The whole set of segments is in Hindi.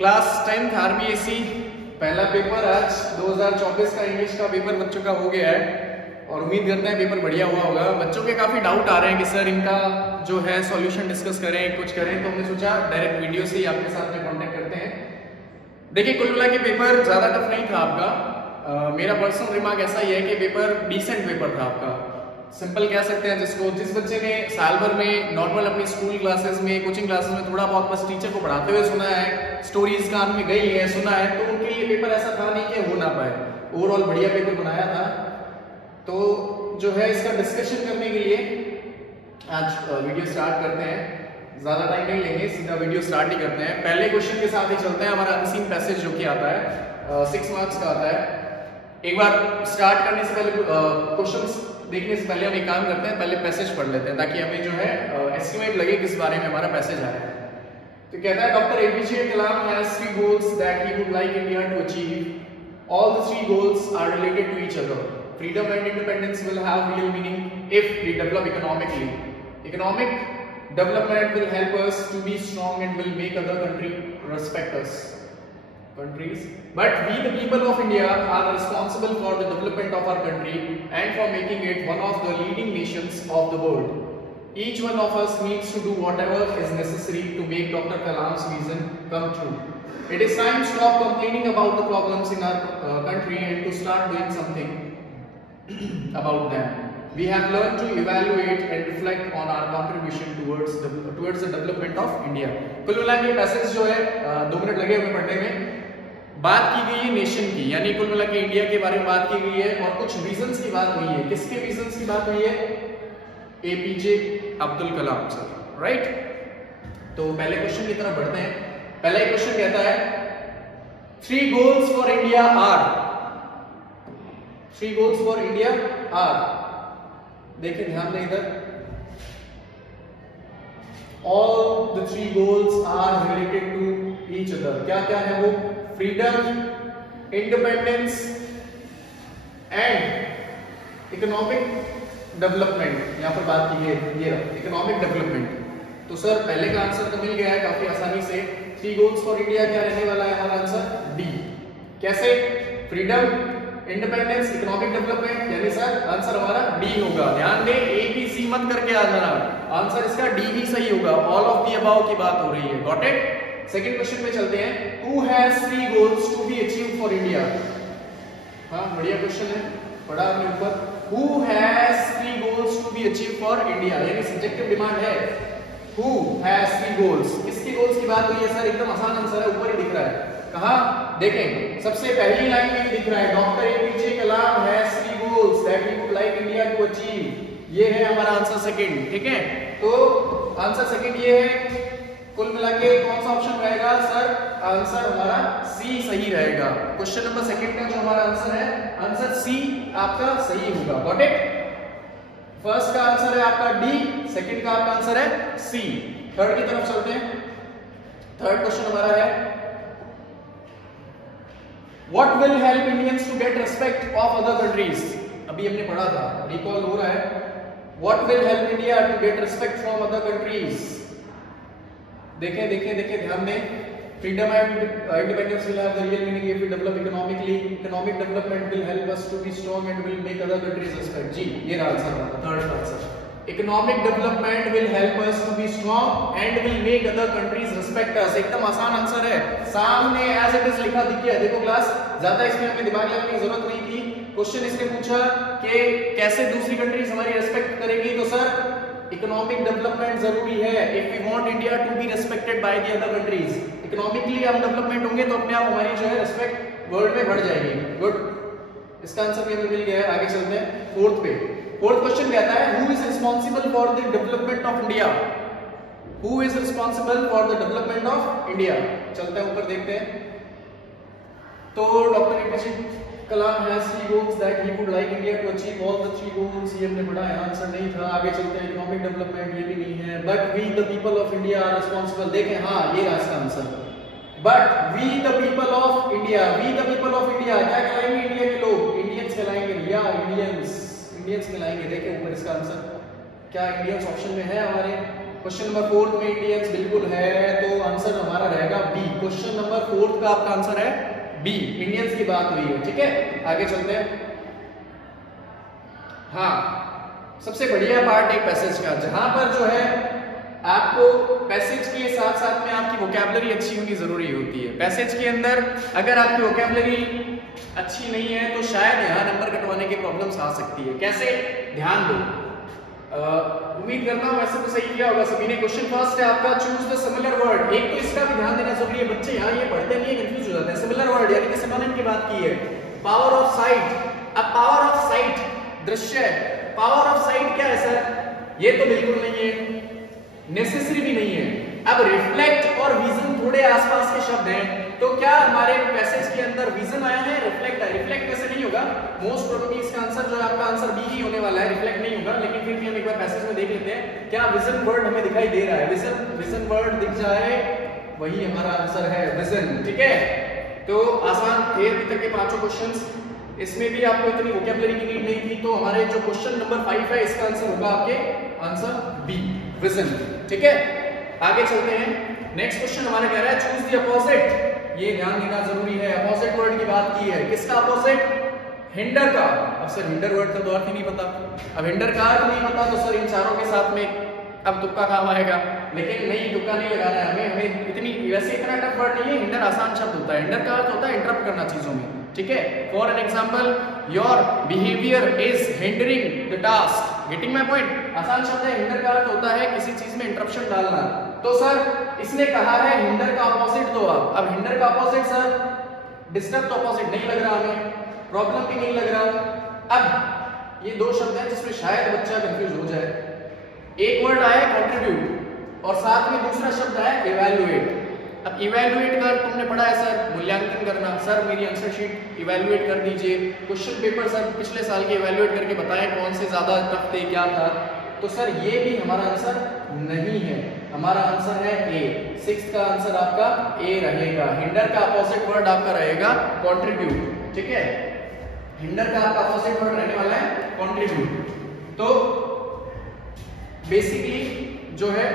क्लास 10th आरबीएससी पहला पेपर आज 2024 का इंग्लिश का पेपर बच्चों का हो गया है और उम्मीद करते हैं पेपर बढ़िया हुआ होगा। बच्चों के काफ़ी डाउट आ रहे हैं कि सर इनका जो है सॉल्यूशन डिस्कस करें, कुछ करें, तो हमने सोचा डायरेक्ट वीडियो से ही आपके साथ में कॉन्टेक्ट करते हैं। देखिए कुल मिला के पेपर ज़्यादा टफ नहीं था आपका। मेरा पर्सनल रिमार्क ऐसा ही है कि पेपर डिसेंट पेपर था आपका, सिंपल कह सकते हैं जिसको। जिस बच्चे ने साल भर में नॉर्मल अपनी स्कूल क्लासेस में, कोचिंग क्लासेस में थोड़ा बहुत बस टीचर को पढ़ाते हुए सुना है, स्टोरीज कान में गई है, सुना है, तो उनके लिए पेपर ऐसा था नहीं कि हो ना पाए। ओवरऑल बढ़िया पेपर बनाया था। तो जो है इसका डिस्कशन करने के लिए आज वीडियो स्टार्ट करते हैं। ज्यादा टाइम नहीं लेंगे, सीधा वीडियो स्टार्ट ही करते हैं। पहले क्वेश्चन के साथ ही चलते हैं। हमारा अनसीन पैसेज जो कि आता है 6 मार्क्स का आता है। एक बार स्टार्ट करने से पहले क्वेश्चंस देखने से पहले हम एक काम करते हैं, पहले पैसेज पढ़ लेते हैं ताकि हमें जो है एस्टिमेट लगे किस बारे में हमारा पैसेज आ रहा है। तो कहता है doctor APJ Kalam has 3 goals that he would like India to achieve. All the 3 goals are related to each other. Freedom and independence will have real meaning if we develop economically. Economic development will help us to be strong and will make other respect us. But we the people of India are responsible for the development of our country and for making it one of the leading nations of the world. Each one of us needs to do whatever is necessary to make Dr. Kalam's vision come true. It is time to stop complaining about the problems in our country and to start doing something about them. We have learned to evaluate and reflect on our contribution towards the development of India. कुल मिला के पैसेज जो है 2 मिनट लगे हुए पढ़ने में। बात की गई है नेशन की, यानी कुल मिला के इंडिया के बारे में बात की गई है और कुछ विजन्स की बात हुई है। किसके विजन्स की बात हुई है? एपीजे अब्दुल कलाम सर, राइट। तो पहले क्वेश्चन की तरफ बढ़ते हैं। पहला क्वेश्चन कहता है 3 goals for India are। 3 goals for India are, देखिए ध्यान दें इधर। All the 3 goals are related to each other। क्या क्या है वो? Freedom, independence and economic development. यहां पर बात की है ये इकोनॉमिक डेवलपमेंट। तो सर पहले का आंसर तो मिल गया है काफी आसानी से। 3 goals फॉर इंडिया क्या रहने वाला है हमारा आंसर? डी। कैसे? फ्रीडम, इंडिपेंडेंस, इकोनॉमिक डेवलपमेंट, यानी सर आंसर हमारा डी होगा। ध्यान दें, ए बी सी मत करके आ जाना, आंसर इसका डी ही सही होगा। ऑल ऑफ दी अबाव की बात हो रही है। Got it. सेकंड क्वेश्चन पे चलते हैं। Who has 3 goals to be achieved for India? हाँ बढ़िया क्वेश्चन है, पढ़ा आपने ऊपर। Who has 3 goals to be achieved for India? यानी सब्जेक्टिव डिमांड है। Who has 3 goals? किसकी गोल्स की बात हुई है सर? एकदम आसान आंसर है, ऊपर ही दिख रहा है। कहाँ देखें? सबसे पहली लाइन में दिख रहा है doctor APJ Kalam has 3 goals that he would like India to achieve। ये है हमारा आंसर सेकंड, ठीक है। तो आंसर सेकंड ये है। कुल मिला के कौन सा ऑप्शन रहेगा सर? आंसर हमारा सी सही रहेगा। क्वेश्चन नंबर सेकंड का जो हमारा आंसर है, आंसर सी आपका सही होगा। Got it. फर्स्ट का आंसर है आपका डी, सेकंड का आपका आंसर है सी। थर्ड की तरफ चलते हैं। थर्ड क्वेश्चन हमारा है what will help Indians to get respect of other countries. अभी हमने पढ़ा था, रिकॉल हो रहा है। What will help India to get respect from other countries. देखें देखें देखें, ध्यान दें। Freedom and independence will have the real meaning if we develop economically. Economic development will help us to be strong and will make other countries respect। जी ये रहा answer, third answer. Economic development will help us to be strong and will make other countries respect us। एकदम आसान आंसर है, सामने as it is लिखा दिख गया। देखो क्लास, ज्यादा इसमें हमें दिमाग लगाने की जरूरत नहीं थी। क्वेश्चन इसने पूछा कि कैसे दूसरी कंट्रीज हमारी रेस्पेक्ट करेगी, तो सर इकोनॉमिक डेवलपमेंट जरूरी है। If we want India to be respected by the other countries, economically हम डेवलपमेंट होंगे तो अपने आप हमारी जो है रेस्पेक्ट वर्ल्ड में बढ़ जाएगी। गुड, इसका आंसर भी हमें मिल गया है। आगे चलते हैं फोर्थ पे। फोर्थ क्वेश्चन कहता है who is responsible for the development of India. Who is responsible for the development of India. चलते हैं ऊपर देखते हैं। तो doctor APJ Kalam has 3 goals that he would like India to achieve। all the 3 goals ये हमने पढ़ा है, आंसर नहीं था। आगे चलते हैं। इकोनॉमिक डेवलपमेंट ये भी नहीं है। But we the people of India are responsible. देखें हाँ ये रहा इसका answer. But we the people of India, we the people of India क्या कहलाएंगे? इंडिया के लोग, इंडियंस कहलाएंगे। या इंडियंस कहलाएंगे। देखें ऊपर इसका आंसर। क्या इंडियंस ऑप्शन में है हमारे? क्वेश्चन नंबर 4 में इंडियंस बिल्कुल है, तो आंसर हमारा रहेगा बी। क्वेश्चन नंबर 4 का आपका आंसर है बी, इंडियंस की बात हुई है। ठीक है, आगे चलते हैं। हाँ, सबसे बढ़िया पार्ट है पैसेज का, जहां पर जो है आपको पैसेज के साथ साथ में आपकी वोकैबुलरी अच्छी होनी जरूरी होती है। पैसेज के अंदर अगर आपकी वोकैबुलरी अच्छी नहीं है तो शायद यहाँ नंबर कटवाने की प्रॉब्लम्स आ सकती है। कैसे? ध्यान दो। उम्मीद करता हूँ वैसे तो सही किया होगा सभी ने। क्वेश्चन फर्स्ट है आपका, चूज द सिमिलर वर्ड। एक तो इसका भी ध्यान देना जरूरी है, बच्चे यहाँ ये पढ़ते नहीं है, कंफ्यूज हो जाते हैं। सिमिलर वर्ड यानी कि सिनोनिम की बात की है। Power of site. अब पावर ऑफ साइट दृश्य, पावर ऑफ साइट क्या है सर? ये तो बिल्कुल नहीं है, नेसेसरी भी नहीं है। अब रिफ्लेक्ट और विजन थोड़े आसपास के शब्द हैं, तो क्या हमारे पैसेज के अंदर विजन आया है, रिफ्लेक्ट है? रिफ्लेक्ट वैसे नहीं होगा, मोस्ट प्रोबेबली इसका आंसर जो है आपका आंसर बी ही होने वाला है, रिफ्लेक्ट नहीं होगा। लेकिन फिर भी हम एक बार पैसेज में देख लेते हैं क्या विजन वर्ड हमें दिखाई दे रहा है। विजन वर्ड दिख जाए वही हमारा आंसर है, विजन। ठीक है, तो आसान थे अभी तक के पांचों क्वेश्चंस, इसमें भी आपको इतनी वोकैबुलरी की नीड नहीं थी। तो हमारे जो क्वेश्चन नंबर 5 है इसका आंसर होगा आपके आंसर बी, विजन। ठीक है, आगे चलते हैं। नेक्स्ट क्वेश्चन हमारा कह रहा है चूज द अपोजिट। ये ध्यान देना जरूरी है, अपोजिट वर्ड की बात की है। किसका अपोजिट? हिंडर का। अब सर हिंडर वर्ड का तो अर्थ ही नहीं पता। अब हिंडर का अर्थ नहीं पता तो सर इन चारों के साथ में अब तुक्का काम आएगा, लेकिन नहीं, तुक्का नहीं लगाना है हमें इतनी, वैसे इतना टफ वर्ड नहीं है। हिंडर आसान शब्द होता है। हिंडर का अर्थ होता है इंटरप्ट करना चीजों में। ठीक है, for an example, your behaviour is hindering the task. Getting my point? आसान शब्द है। हिंडर का अर्थ होता है किसी चीज में इंटरप्शन डालना। तो सर इसने कहा है हिंडर का अपोजिट दो। अब हिंडर का अपोजिट सर डिस्टर्ब तो अपोजिट नहीं लग रहा हमें, प्रॉब्लम भी नहीं लग रहा। अब ये दो शब्द हैं जिसमें शायद बच्चा कंफ्यूज हो जाए। एक वर्ड आया कंट्रीब्यूट और साथ में दूसरा शब्द है इवैल्यूएट। अब इवैल्यूएट का तुमने पढ़ा है सर, मूल्यांकन करना। सर मेरी आंसर शीट इवैल्यूएट कर दीजिए, क्वेश्चन पेपर सर पिछले साल के इवैल्यूएट करके बताएं कौन से ज्यादा टफ थे, क्या था। तो सर ये भी हमारा आंसर नहीं है, हमारा आंसर है ए। 6 का आंसर आपका ए रहेगा। हिंडर का अपोजिट वर्ड आपका रहेगा कंट्रीब्यूट। ठीक है, हिंडर का आपका अपोजिट वर्ड रहने वाला है कंट्रीब्यूट। तो बेसिकली जो है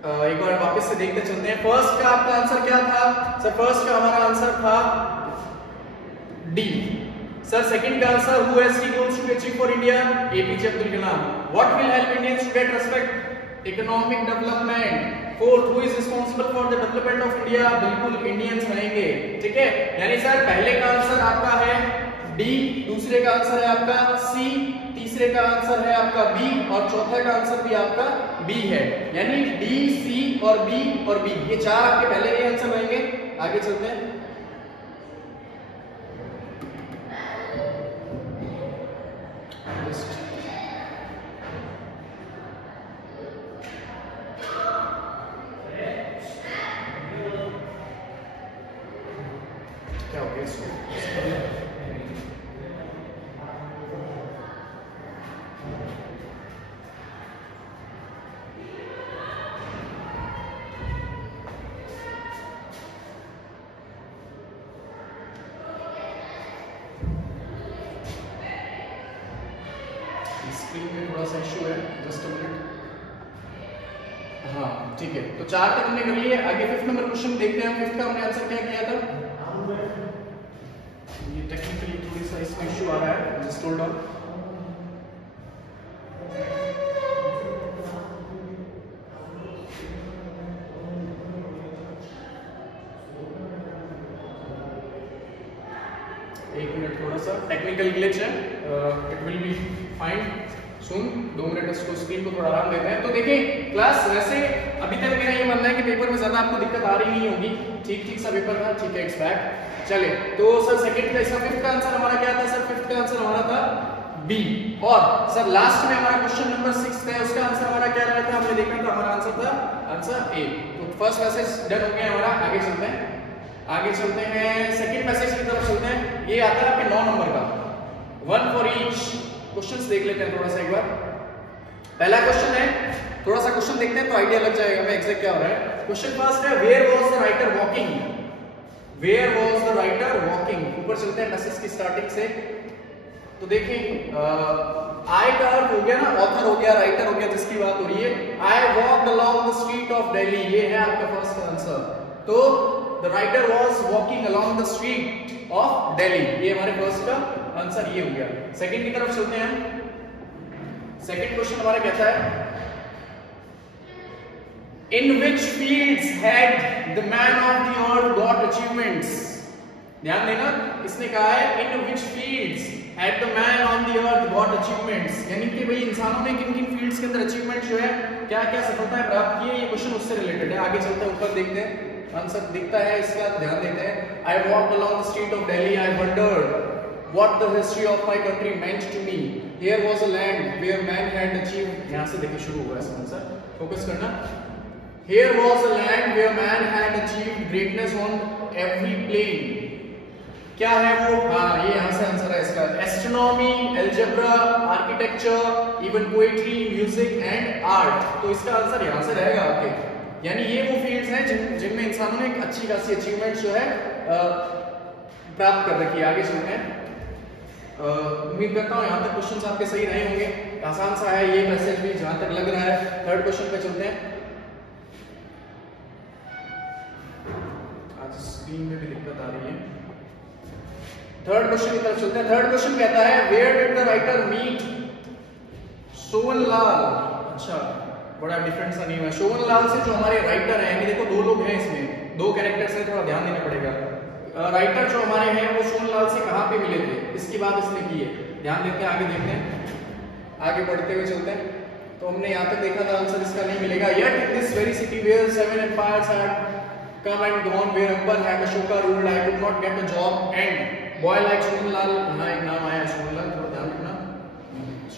एक बार वापस से देखते चलते हैं। फर्स्ट का आपका आंसर क्या था सर? फर्स्ट का हमारा आंसर था डी। सर सेकंड का answer, who has key goals to achieve for India? APJ Abdul Kalam. What will help Indians to get respect? Economic development. Fourth, who is responsible for the development of India? बिल्कुल इंडियंस रहेंगे। ठीक है, यानी सर पहले का आंसर आपका है डी, दूसरे का आंसर है आपका सी, तीसरे का आंसर है आपका बी और चौथे का आंसर भी आपका बी है। यानी डी, सी और बी, ये चार आपके पहले के आंसर रहेंगे। आगे चलते हैं। क्या हो गया इसको? स्क्रीन में थोड़ा सा इशू है, जस्ट अ मिनट। हाँ ठीक है, तो 4 तक हमने कर लिए। आगे 5th नंबर क्वेश्चन देखते हैं। 5th का हमने आंसर क्या किया था? ये टेक्निकली थोड़ी सा इसमें इशू आ रहा है, जस्ट होल्ड ऑन। एक मिनट, थोड़ा सा टेक्निकल ग्लिच है, it will be fine soon. 2 minute इसको, स्क्रीन को थोड़ा आराम देते हैं। तो देखिए क्लास, वैसे अभी तक मेरा ये मानना है कि पेपर में ज्यादा आपको दिक्कत आ रही नहीं होगी। ठीक सा पेपर था, ठीक है, इट्स बैक। चले, तो सर सेकंड का, इसका 5th का आंसर हमारा क्या था सर? 5th का आंसर हमारा था बी। और सर लास्ट में हमारा क्वेश्चन नंबर 6 है, उसका आंसर हमारा क्या रहा था? हमने देखा था, हमारा आंसर था आंसर ए। तो फर्स्ट मैसेज डन हो गया हमारा। आगे चलते हैं, सेकंड मैसेज की तरफ चलते हैं। ये आता है आपके 9 नंबर का, 1 फॉर ईच। क्वेश्चंस देख लेते हैं थोड़ा सा एक बार। पहला क्वेश्चन है, थोड़ा सा क्वेश्चन देखते हैं तो आइडिया लग जाएगा हमें एग्जैक्ट क्या हो रहा है। क्वेश्चन फर्स्ट है, where was the writer walking? Where was the writer walking? ऊपर चलते हैं मैसेज की स्टार्टिंग से। तो देखिए आई का अर्थ हो गया ना ऑथर हो गया, राइटर हो गया, जिसकी बात हो रही है। I walked along the street of Delhi, ये है आपका फर्स्ट आंसर। तो the writer was walking along the street of Delhi, ये हमारे फर्स्ट का आंसर ये हो गया। सेकंड की तरफ चलते हैं। सेकंड क्वेश्चन हमारा कहता है in which fields had the man of the earth got achievements. ध्यान देना, इसने कहा है in which fields had the man on the earth got achievements, यानी कि भाई इंसानों ने किन किन फील्ड्स के अंदर अचीवमेंट जो है क्या क्या सफलताएं प्राप्त की है, ये क्वेश्चन उससे रिलेटेड है। आगे चलते हैं, ऊपर देखते हैं आंसर दिखता है इसका, ध्यान देते हैं। I walked along the street of Delhi, I wandered what the history of my country meant to me, here was a land where man had achieved, यहां से देखिए शुरू हुआ इसका आंसर, फोकस करना। here was a land where man had achieved greatness on every plane, क्या है वो, हाँ ये यहां से आंसर है इसका, astronomy, algebra, architecture, even poetry, music and art. तो इसका आंसर यहां से रहेगा आपके, यानी ये वो फील्ड्स हैं जिनमें इंसानों ने एक अच्छी खासी अचीवमेंट जो है प्राप्त कर रखी है। आगे चलते हैं, उम्मीद करता हूँ यहाँ तक क्वेश्चंस आपके सही रहे होंगे, आसान सा है ये मैसेज भी जहां तक लग रहा है। थर्ड क्वेश्चन पे चलते हैं। आज स्क्रीन में भी दिक्कत आ रही है। थर्ड क्वेश्चन की तरफ चलते हैं। थर्ड क्वेश्चन कहता है where did the writer meet Sohanlal. अच्छा, बड़ा डिफरेंट सा नेम है। सोहनलाल से जो हमारे राइटर हैं, यानी देखो दो लोग हैं इसमें, दो कैरेक्टर्स हैं, थोड़ा ध्यान देना पड़ेगा। राइटर जो हमारे हैं वो सोहनलाल से कहां पे मिले थे, इसकी बात इसने की है। ध्यान देते हैं, आगे देखते हैं, आगे बढ़ते हुए चलते हैं। तो हमने यहाँ तक देखा था, आंसर इसका नहीं मिलेगा। yet in this very city where 7 empires had come and gone, where Akbar had Ashoka ruled, I could not get a job and boy like Sohanlal, यहाँ एक नाम आया सोहनलाल, थोड़ा ध्यान रखना।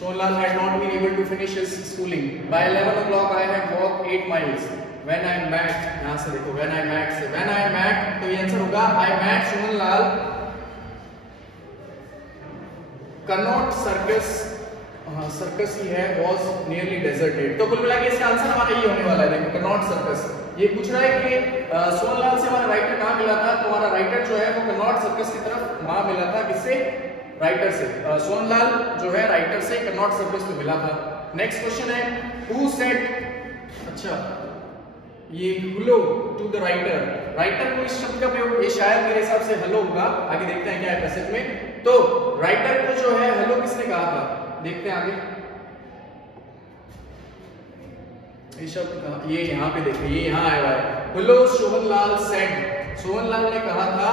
Sohanlal had not been able to finish his schooling. By 11 o'clock I had walked 8 miles. When I met, यहाँ से देखो when I met से when I met, तो ये आंसर होगा I met सोहनलाल कनॉट सर्कस, सर्कस ही है, was nearly deserted। तो कुल मिला के इसका आंसर हमारा ये होने वाला है। देखो कनॉट सर्कस, ये पूछ रहा है कि सोहनलाल से हमारा राइटर कहाँ मिला था, तो हमारा राइटर जो है वो कनॉट सर्कस की तरफ वहां मिला था। किससे, राइटर से। सोहनलाल जो है राइटर से कनॉट सर्कस पे मिला था। नेक्स्ट क्वेश्चन है हु सेड, अच्छा ये hello to the writer, writer को इस शब्द का प्रयोग, ये शायद मेरे हिसाब से हेलो होगा। आगे देखते हैं क्या है पैसेज में। तो राइटर को जो है हेलो किसने कहा था, देखते हैं आगे। ये शब्द ये यहाँ पे देखिए, ये यहाँ आया हुआ है हेलो सोहनलाल सेड, सोहनलाल ने कहा था,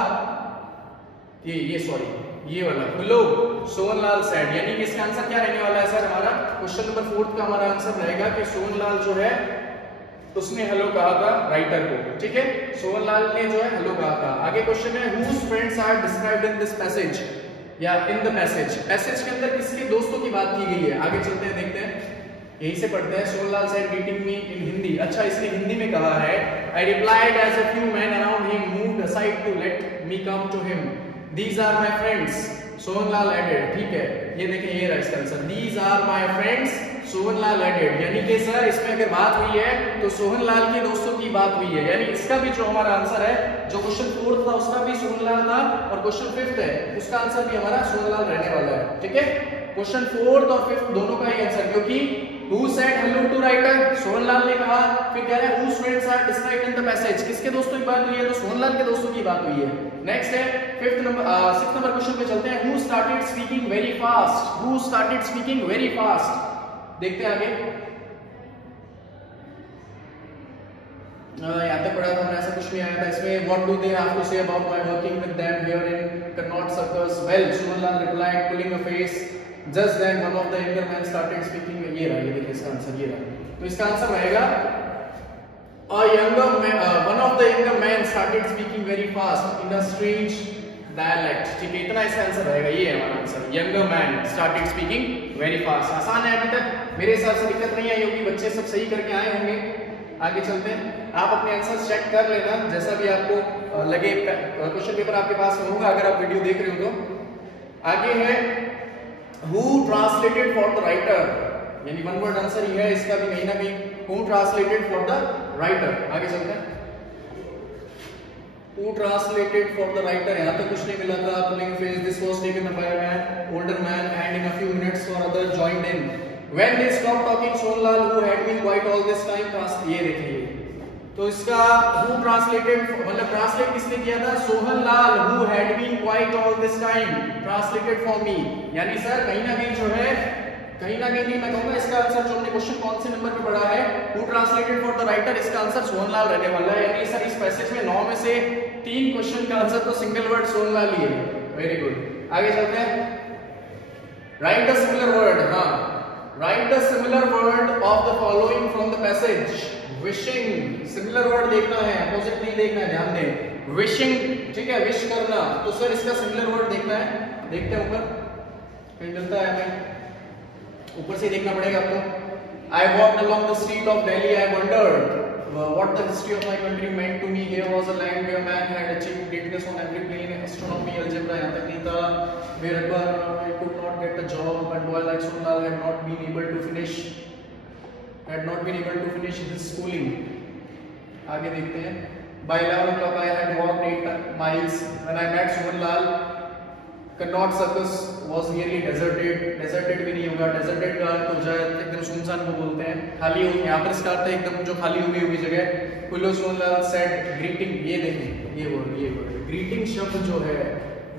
ये सॉरी ये वाला हेलो सोहनलाल सेड, यानी कि इसका आंसर क्या रहने वाला है सर, हमारा क्वेश्चन नंबर 4 का हमारा आंसर रहेगा कि सोहनलाल जो है उसने हेलो कहा था राइटर को। ठीक है, सोहनलाल ने जो है हेलो कहा था। आगे क्वेश्चन है whose friends are described in this passage, या in the passage, पैसेज के अंदर किसके दोस्तों की बात की गई है। आगे चलते हैं, देखते हैं, यही से पढ़ते हैं। Sohanlal said greeting me in Hindi, अच्छा इसने हिंदी में कहा है। I replied as a few men around him moved aside to let me come to him. These are my friends, Sohanlal added। ठीक है, ये देखें, ये रहा इसका answer, These are my friends, Sohanlal added, यानी कि सर इसमें अगर बात हुई है तो सोहनलाल के दोस्तों की बात हुई है, यानी इसका भी जो हमारा आंसर है, जो क्वेश्चन 4 था उसका भी सोहनलाल था, और क्वेश्चन 5 है उसका आंसर भी हमारा सोहनलाल रहने वाला है। ठीक है, क्वेश्चन 4 और 5 दोनों का ही आंसर, क्योंकि who said hello to writer, Sohanlal ने कहा, फिर कह रहा है whose friends are described in the passage, किसके दोस्तों की बात हुई है, तो सोहनलाल के दोस्तों की बात हुई है। नेक्स्ट है 6th नंबर क्वेश्चन पे चलते हैं। who started speaking very fast, who started speaking very fast, देखते हैं आगे। यहाँ तक पढ़ा था हमने, ऐसा कुछ नहीं आया था इसमें। what do they have to say about my working with them here in Connaught Circus, well Sohanlal replied pulling a face, just then one of the younger men started speaking, ये रहा, ये देखिए इसका आंसर, ये रहा। तो इसका आंसर रहेगा a younger man, one of the younger men started speaking very fast in a strange dialect। ठीक है, इतना इसका आंसर रहेगा, ये है हमारा answer, younger man started speaking very fast। आसान है, अभी तक मेरे हिसाब से दिक्कत नहीं आई होगी, बच्चे सब सही करके आए होंगे। आगे चलते हैं, आप अपने आंसर चेक कर लेना जैसा भी आपको लगे, क्वेश्चन पेपर आपके पास होगा अगर आप वीडियो देख रहे हो तो। आगे है who translated for the writer, यानी वन वर्ड आंसर ही है इसका भी कहीं ना कहीं, who translated for the writer। आगे चलते हैं, Who translated for the writer? यहाँ तक कुछ नहीं मिला था. Pulling a face. This was taken by a man, older man, and in a few minutes for others joined in. When they stopped talking, Sonlal, who had been quiet all this time, ये देखिए. तो इसका who translated, मतलब translate किसने किया था? Sohanlal, who had been quiet all this time, translated for me. यानी सर कहीं ना कहीं जो है, कहीं ना कहीं नहीं मैं कहूँगा इसका आंसर जो हमने क्वेश्चन कौन से नंबर पे पढ़ा है, who translated for the writer, इसका आंसर सोहनलाल रहने वाला है. यानी सर इस पैसेज में 9 में से 3 क्वेश्चन का आंसर तो सिंगल वर्ड सोहनलाल ही है. Very good. आगे चलते हैं. Write the similar word. हाँ, write the similar word of the following from the passage. Wishing, similar word देखना है, अपोजिट नहीं देखना है, ध्यान दें. विशिंग, ठीक है, विश करना. तो सर इसका सिमिलर वर्ड देखना है. देखते हैं ऊपर कहीं मिलता है हमें, ऊपर से देखना पड़ेगा आपको. I walked along the street of Delhi. I wondered what the history of my country meant to me. Here was a land where man had achieved greatness on every plane. Astronomy, algebra यहाँ तक नहीं था. Where I could not get a job, and boy like Sonlal had not been able to finish his schooling. आगे देखते हैं. By 11 o'clock I had walked 8 miles when I met Sonlal. Connaught Circus was nearly deserted. Deserted भी नहीं होगा, deserted का अर्थ हो जाए एकदम सुनसान को बोलते हैं, खाली हो. यहाँ पर इसका अर्थ है एकदम जो खाली हुई जगह. Hello Sonlal said greeting. ये देखें, ये वर्ड greeting शब्द जो है,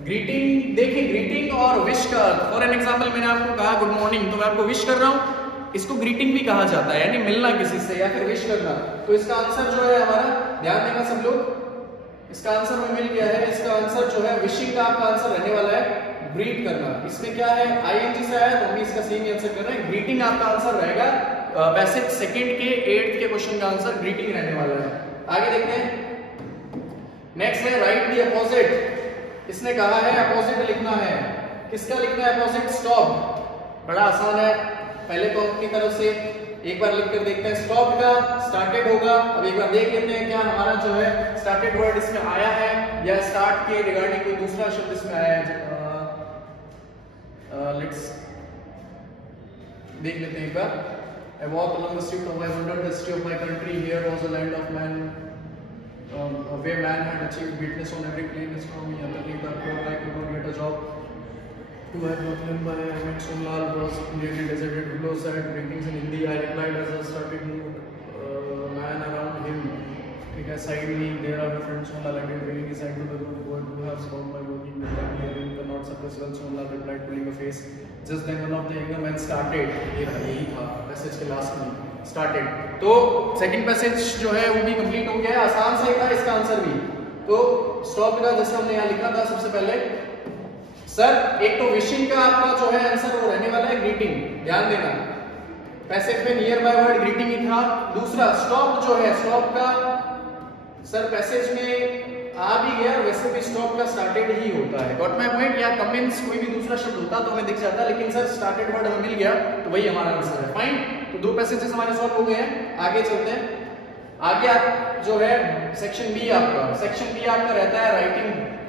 greeting देखिए, greeting और wish का अर्थ. फॉर एन एग्जाम्पल मैंने आपको कहा गुड मॉर्निंग, तो मैं आपको विश कर रहा हूँ, इसको ग्रीटिंग भी कहा जाता है, यानी मिलना किसी से या फिर विश करना. तो इसका आंसर जो है हमारा, ध्यान देना सब लोग, इसका आंसर हमें मिल गया है. इसका आंसर जो है विशिंग का आपका आंसर रहने वाला है ग्रीट करना. इसमें क्या है, आईएनजी से आया, तो हम इसका सेम आंसर कर रहे हैं. ग्रीटिंग आपका आंसर रहेगा. पैसेज सेकंड के 8th के क्वेश्चन का आंसर ग्रीटिंग रहने वाला है. आगे देखते हैं. नेक्स्ट है राइट द अपोजिट. इसने कहा है अपोजिट लिखना है. किसका लिखना है अपोजिट? स्टॉप. बड़ा आसान है. पहले तो अपनी तरफ से एक बार लिख कर देखते हैं. स्टॉप का स्टार्टेड होगा. अब एक बार देख लेते हैं क्या हमारा जो है स्टार्टेड वर्ड इसमें आया है या स्टार्ट के रिगार्डिंग कोई दूसरा शब्द इसमें आया है. लेट्स देख लेते हैं एक बार. I walked along the street of I wondered the history of my country. Here was a land of man, where man had achieved greatness on every plane. Astronomy, यहाँ तक नहीं था. I could not get a job. To have not remember, I met Sonlal, was nearly deserted. Below said greetings in Hindi. I replied as I started to man around him. ठीक है, side me there are friends. Sonlal added, waving his hand to the group who have found my working with them here in Connaught Circus. Well, Sonlal replied, pulling a face. Just then one of the younger men started. यही था पैसेज के लास्ट में, started. तो सेकंड पैसेज जो है वो भी कंप्लीट हो गया. आसान से था इसका आंसर भी. तो स्टॉप का जैसे हमने यहाँ लिखा था सबसे पहले, सर एक तो विशिंग का आपका जो है आंसर वो रहने वाला है ग्रीटिंग. ध्यान देना, पैसेज में नियर बाय वर्ड ग्रीटिंग ही था. दूसरा स्टॉप जो है, स्टॉप का सर पैसेज में आ भी गया, वैसे भी स्टॉप का स्टार्टेड ही होता है. Got my point. या कमेंट्स कोई भी दूसरा शब्द होता तो हमें दिख जाता, लेकिन सर स्टार्टेड वर्ड हमें मिल गया तो वही हमारा आंसर है. फाइन. तो 2 पैसेजेस हमारे सॉल्व हो गए हैं. आगे चलते हैं. आगे आप जो है सेक्शन बी आपका, सेक्शन बी आपका रहता है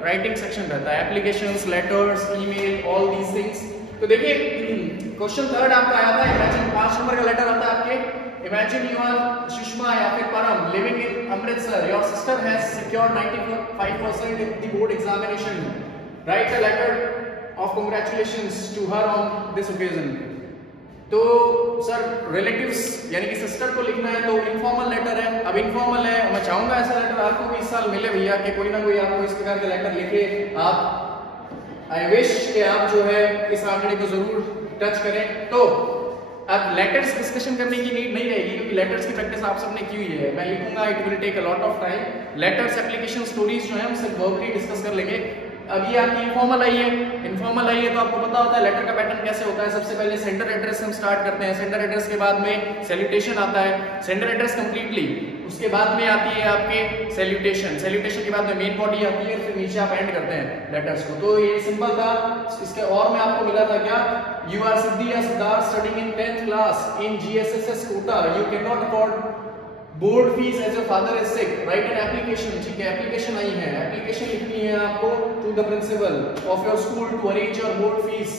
राइटिंग सेक्शन रहता है. Applications, letters, email, all these things. तो देखिए क्वेश्चन 3rd आपका आया था. इमेजिन 5 नंबर का लेटर आता है आपके. Imagine you are Sushma या फिर Param living in Amritsar. Your sister has secured 95% in the board examination. Write a letter of congratulations to her on this occasion. तो सर रिलेटिव्स यानी कि सिस्टर को लिखना है तो इनफॉर्मल लेटर है. अब इनफॉर्मल है, मैं चाहूंगा ऐसा लेटर आपको भी इस साल मिले भैया कि कोई ना कोई आपको इस प्रकार का लेटर लिखे. आप आई विश कि आप जो है इस आंकड़े को जरूर टच करें. तो अब लेटर्स डिस्कशन करने की नीड नहीं रहेगी क्योंकि लेटर्स की प्रैक्टिस आप सबने की हुई है. मैं लिखूंगा, it will take a lot of time. Letters, application, stories जो है हम सिर्फ वर्बली डिस्कस कर लेंगे. अब ये आपकी इनफॉर्मल आई है. इनफॉर्मल आई है तो आपको पता होता है लेटर का पैटर्न कैसे होता है. सबसे पहले सेंडर एड्रेस से हम स्टार्ट करते हैं. सेंडर एड्रेस के बाद में सैल्यूटेशन आता है. सेंडर एड्रेस कंप्लीटली, उसके बाद में आती है आपके सैल्यूटेशन. सैल्यूटेशन के बाद में मेन बॉडी आती है, फिर नीचे आप एंड करते हैं लेटर्स को. तो ये सिंपल था. इसके और में आपको मिला था क्या, यू आर सिद्धि या Siddharth studying in 10th class in GSSS Kota. You can not afford board fees as your father is sick. Write an application. ठीक है, एप्लीकेशन आई है. एप्लीकेशन लिखनी है आपको to the principal of your school to arrange your board fees.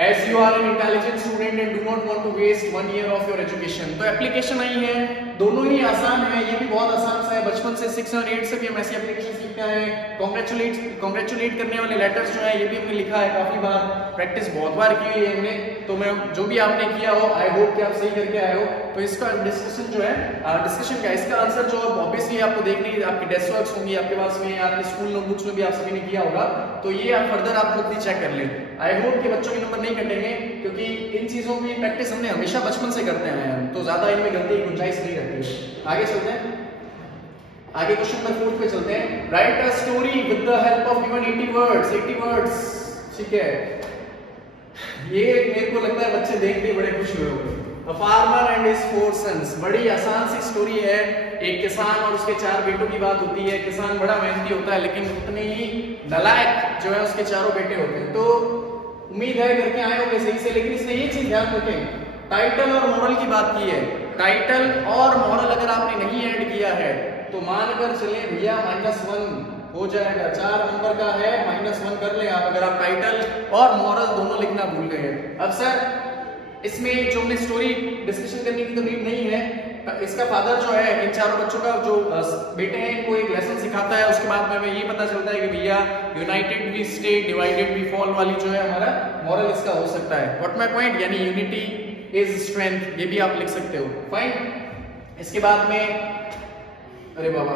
As you are an intelligent student and do not want to waste 1 year of your education, तो एप्लीकेशन आई है, दोनों ही आसान है, ये भी बहुत आसान सा है, बचपन से 6 और 8 से भी हम ऐसी एप्लीकेशन सीखते आए हैं। कॉन्ग्रेचुलेट करने वाले लेटर्स जो है ये भी हमने लिखा है काफी बार, प्रैक्टिस बहुत बार की हुई है हमने, तो मैं जो भी आपने किया हो आई होप कि आप सही करके आए हो। तो इसका डिस्कशन जो है डिस्कशन का इसका आंसर जो ऑब्वियसली आपको देखने आपकी डेस्क वर्क्स होंगी आपके पास में, आपके स्कूल नोटबुक्स में भी आप सभी ने किया होगा, तो ये आप फर्दर आप खुद ही चेक कर लें। आई होप कि बच्चों के नंबर नहीं कटेंगे, क्योंकि इन चीजों की प्रैक्टिस हमने हमेशा बचपन से करते आए हैं, तो ज्यादा इनमें गलती की गुंजाइश नहीं रहती। आगे चलते हैं, आगे क्वेश्चन नंबर 4 पे चलते हैं। Right a story with the help of given 80 words, 80 words, ठीक है। ये मेरे को लगता है बच्चे देख के बड़े खुश हुए होंगे। A farmer and his 4 sons, बड़ी आसान सी स्टोरी है, एक किसान और उसके 4 बेटों की बात होती है। किसान बड़ा मेहनती होता है, लेकिन उतने ही नालायक जो है उसके 4 बेटे होते हैं। तो उम्मीद है करके आए होंगे सही से, लेकिन इसमें ये चीज ध्यान रखें, टाइटल और मॉरल की बात की है। टाइटल और मॉरल अगर आपने नहीं ऐड किया है तो मानकर चले भैया -1 हो जाएगा। 4 नंबर का है, -1 कर ले आप अगर आप टाइटल और मॉरल दोनों लिखना भूल गए। अब सर इसमें जो हमने स्टोरी डिस्कशन करने की तो नीड नहीं है, इसका फादर जो है इन 4 बच्चों का जो बेटे हैं इनको एक लेसन सिखाता है, उसके बाद में हमें ये पता चलता है कि भैया united we stay divided we fall वाली जो है हमारा मॉरल इसका हो सकता है। व्हाट माय पॉइंट, यानी यूनिटी इज स्ट्रेंथ, ये भी आप लिख सकते हो। फाइन। इसके बाद में अरे बाबा,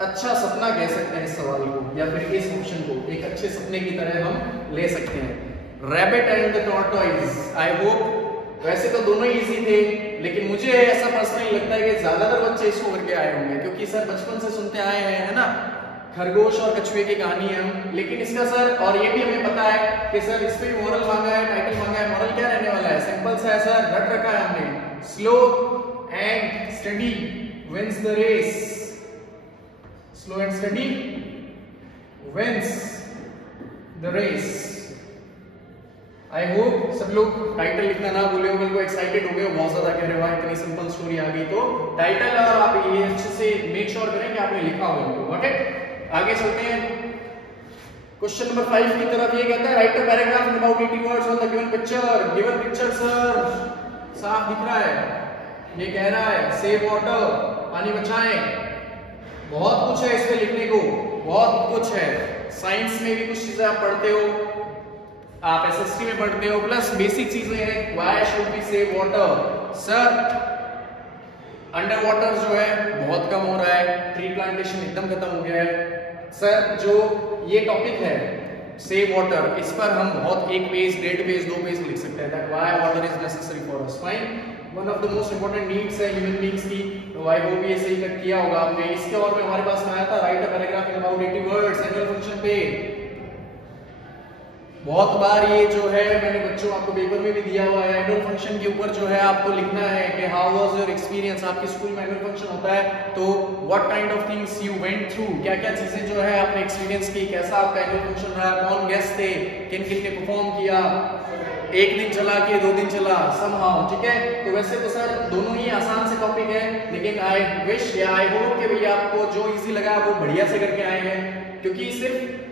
अच्छा सपना कह सकते हैं इस सवाल को, या फिर इस ऑप्शन को एक अच्छे सपने की तरह हम ले सकते हैं। Rabbit and the tortoise, I hope वैसे तो दोनों ही इजी थे, लेकिन मुझे ऐसा पर्सनली लगता है कि ज्यादातर बच्चे इसको करके आए होंगे, क्योंकि सर बचपन से सुनते आए हैं, है ना, खरगोश और कछुए की कहानी है हम। लेकिन इसका सर, और ये भी हमें पता है कि सर इस पे मॉरल मांगा है, टाइटल मांगा है, मॉरल क्या रहने वाला है, सिंपल सा है सर, रट रखा है हमने, slow and steady wins the race, slow and steady wins the race. I hope सब लोग टाइटल लिखना ना भूले हो, कल को एक्साइटेड हो गए बहुत ज्यादा, कह रहे हो इतनी सिंपल स्टोरी आ गई, तो टाइटल और आप ये अच्छे से मेक श्योर करें कि आपने लिखा हो इनको। ओके, आगे चलते हैं क्वेश्चन नंबर 5 की तरफ। ये कहता है right a paragraph in about 80 words on the given picture. Given picture sir साफ दिख रहा है, ये कह रहा है सेव वाटर, पानी बचाएं, बहुत कुछ है इस पे लिखने को, बहुत कुछ है। साइंस में भी कुछ चीजें आप पढ़ते हो, आप एसएसटी में पढ़ते हो, प्लस बेसिक चीजें हैं, why should we save water. Sir under water जो है बहुत कम हो रहा है, ट्री प्लांटेशन एकदम खत्म हो गया है। सर जो ये टॉपिक है सेव वाटर, इस पर हम बहुत 1 पेज, 1.5 पेज, 2 पेज लिख सकते हैं, that why water is necessary for us. Fine, one of the most important needs है ह्यूमन बीइंग्स की, तो आई होप ये सही किया होगा आपने। इसके और में हमारे पास में आया था right a paragraph in about 80 words annual function पे। बहुत बार ये जो है मैंने बच्चों आपको पेपर में भी दिया हुआ है, एनुअल फंक्शन के ऊपर जो है आपको लिखना है कि हाउ वाज योर एक्सपीरियंस। आपके स्कूल में एनुअल फंक्शन होता है तो what kind of things you went through, क्या क्या चीजें जो है आपने एक्सपीरियंस की, कैसा आपका एनुअल फंक्शन रहा, कौन गेस्ट थे, किन किन ने परफॉर्म किया, 1 दिन चला के 2 दिन चला, समहाउ, ठीक है। तो वैसे तो सर दोनों ही आसान से टॉपिक है, लेकिन आई विश या आई होप कि भैया आपको जो इजी लगा वो बढ़िया से करके आए हैं, क्योंकि सिर्फ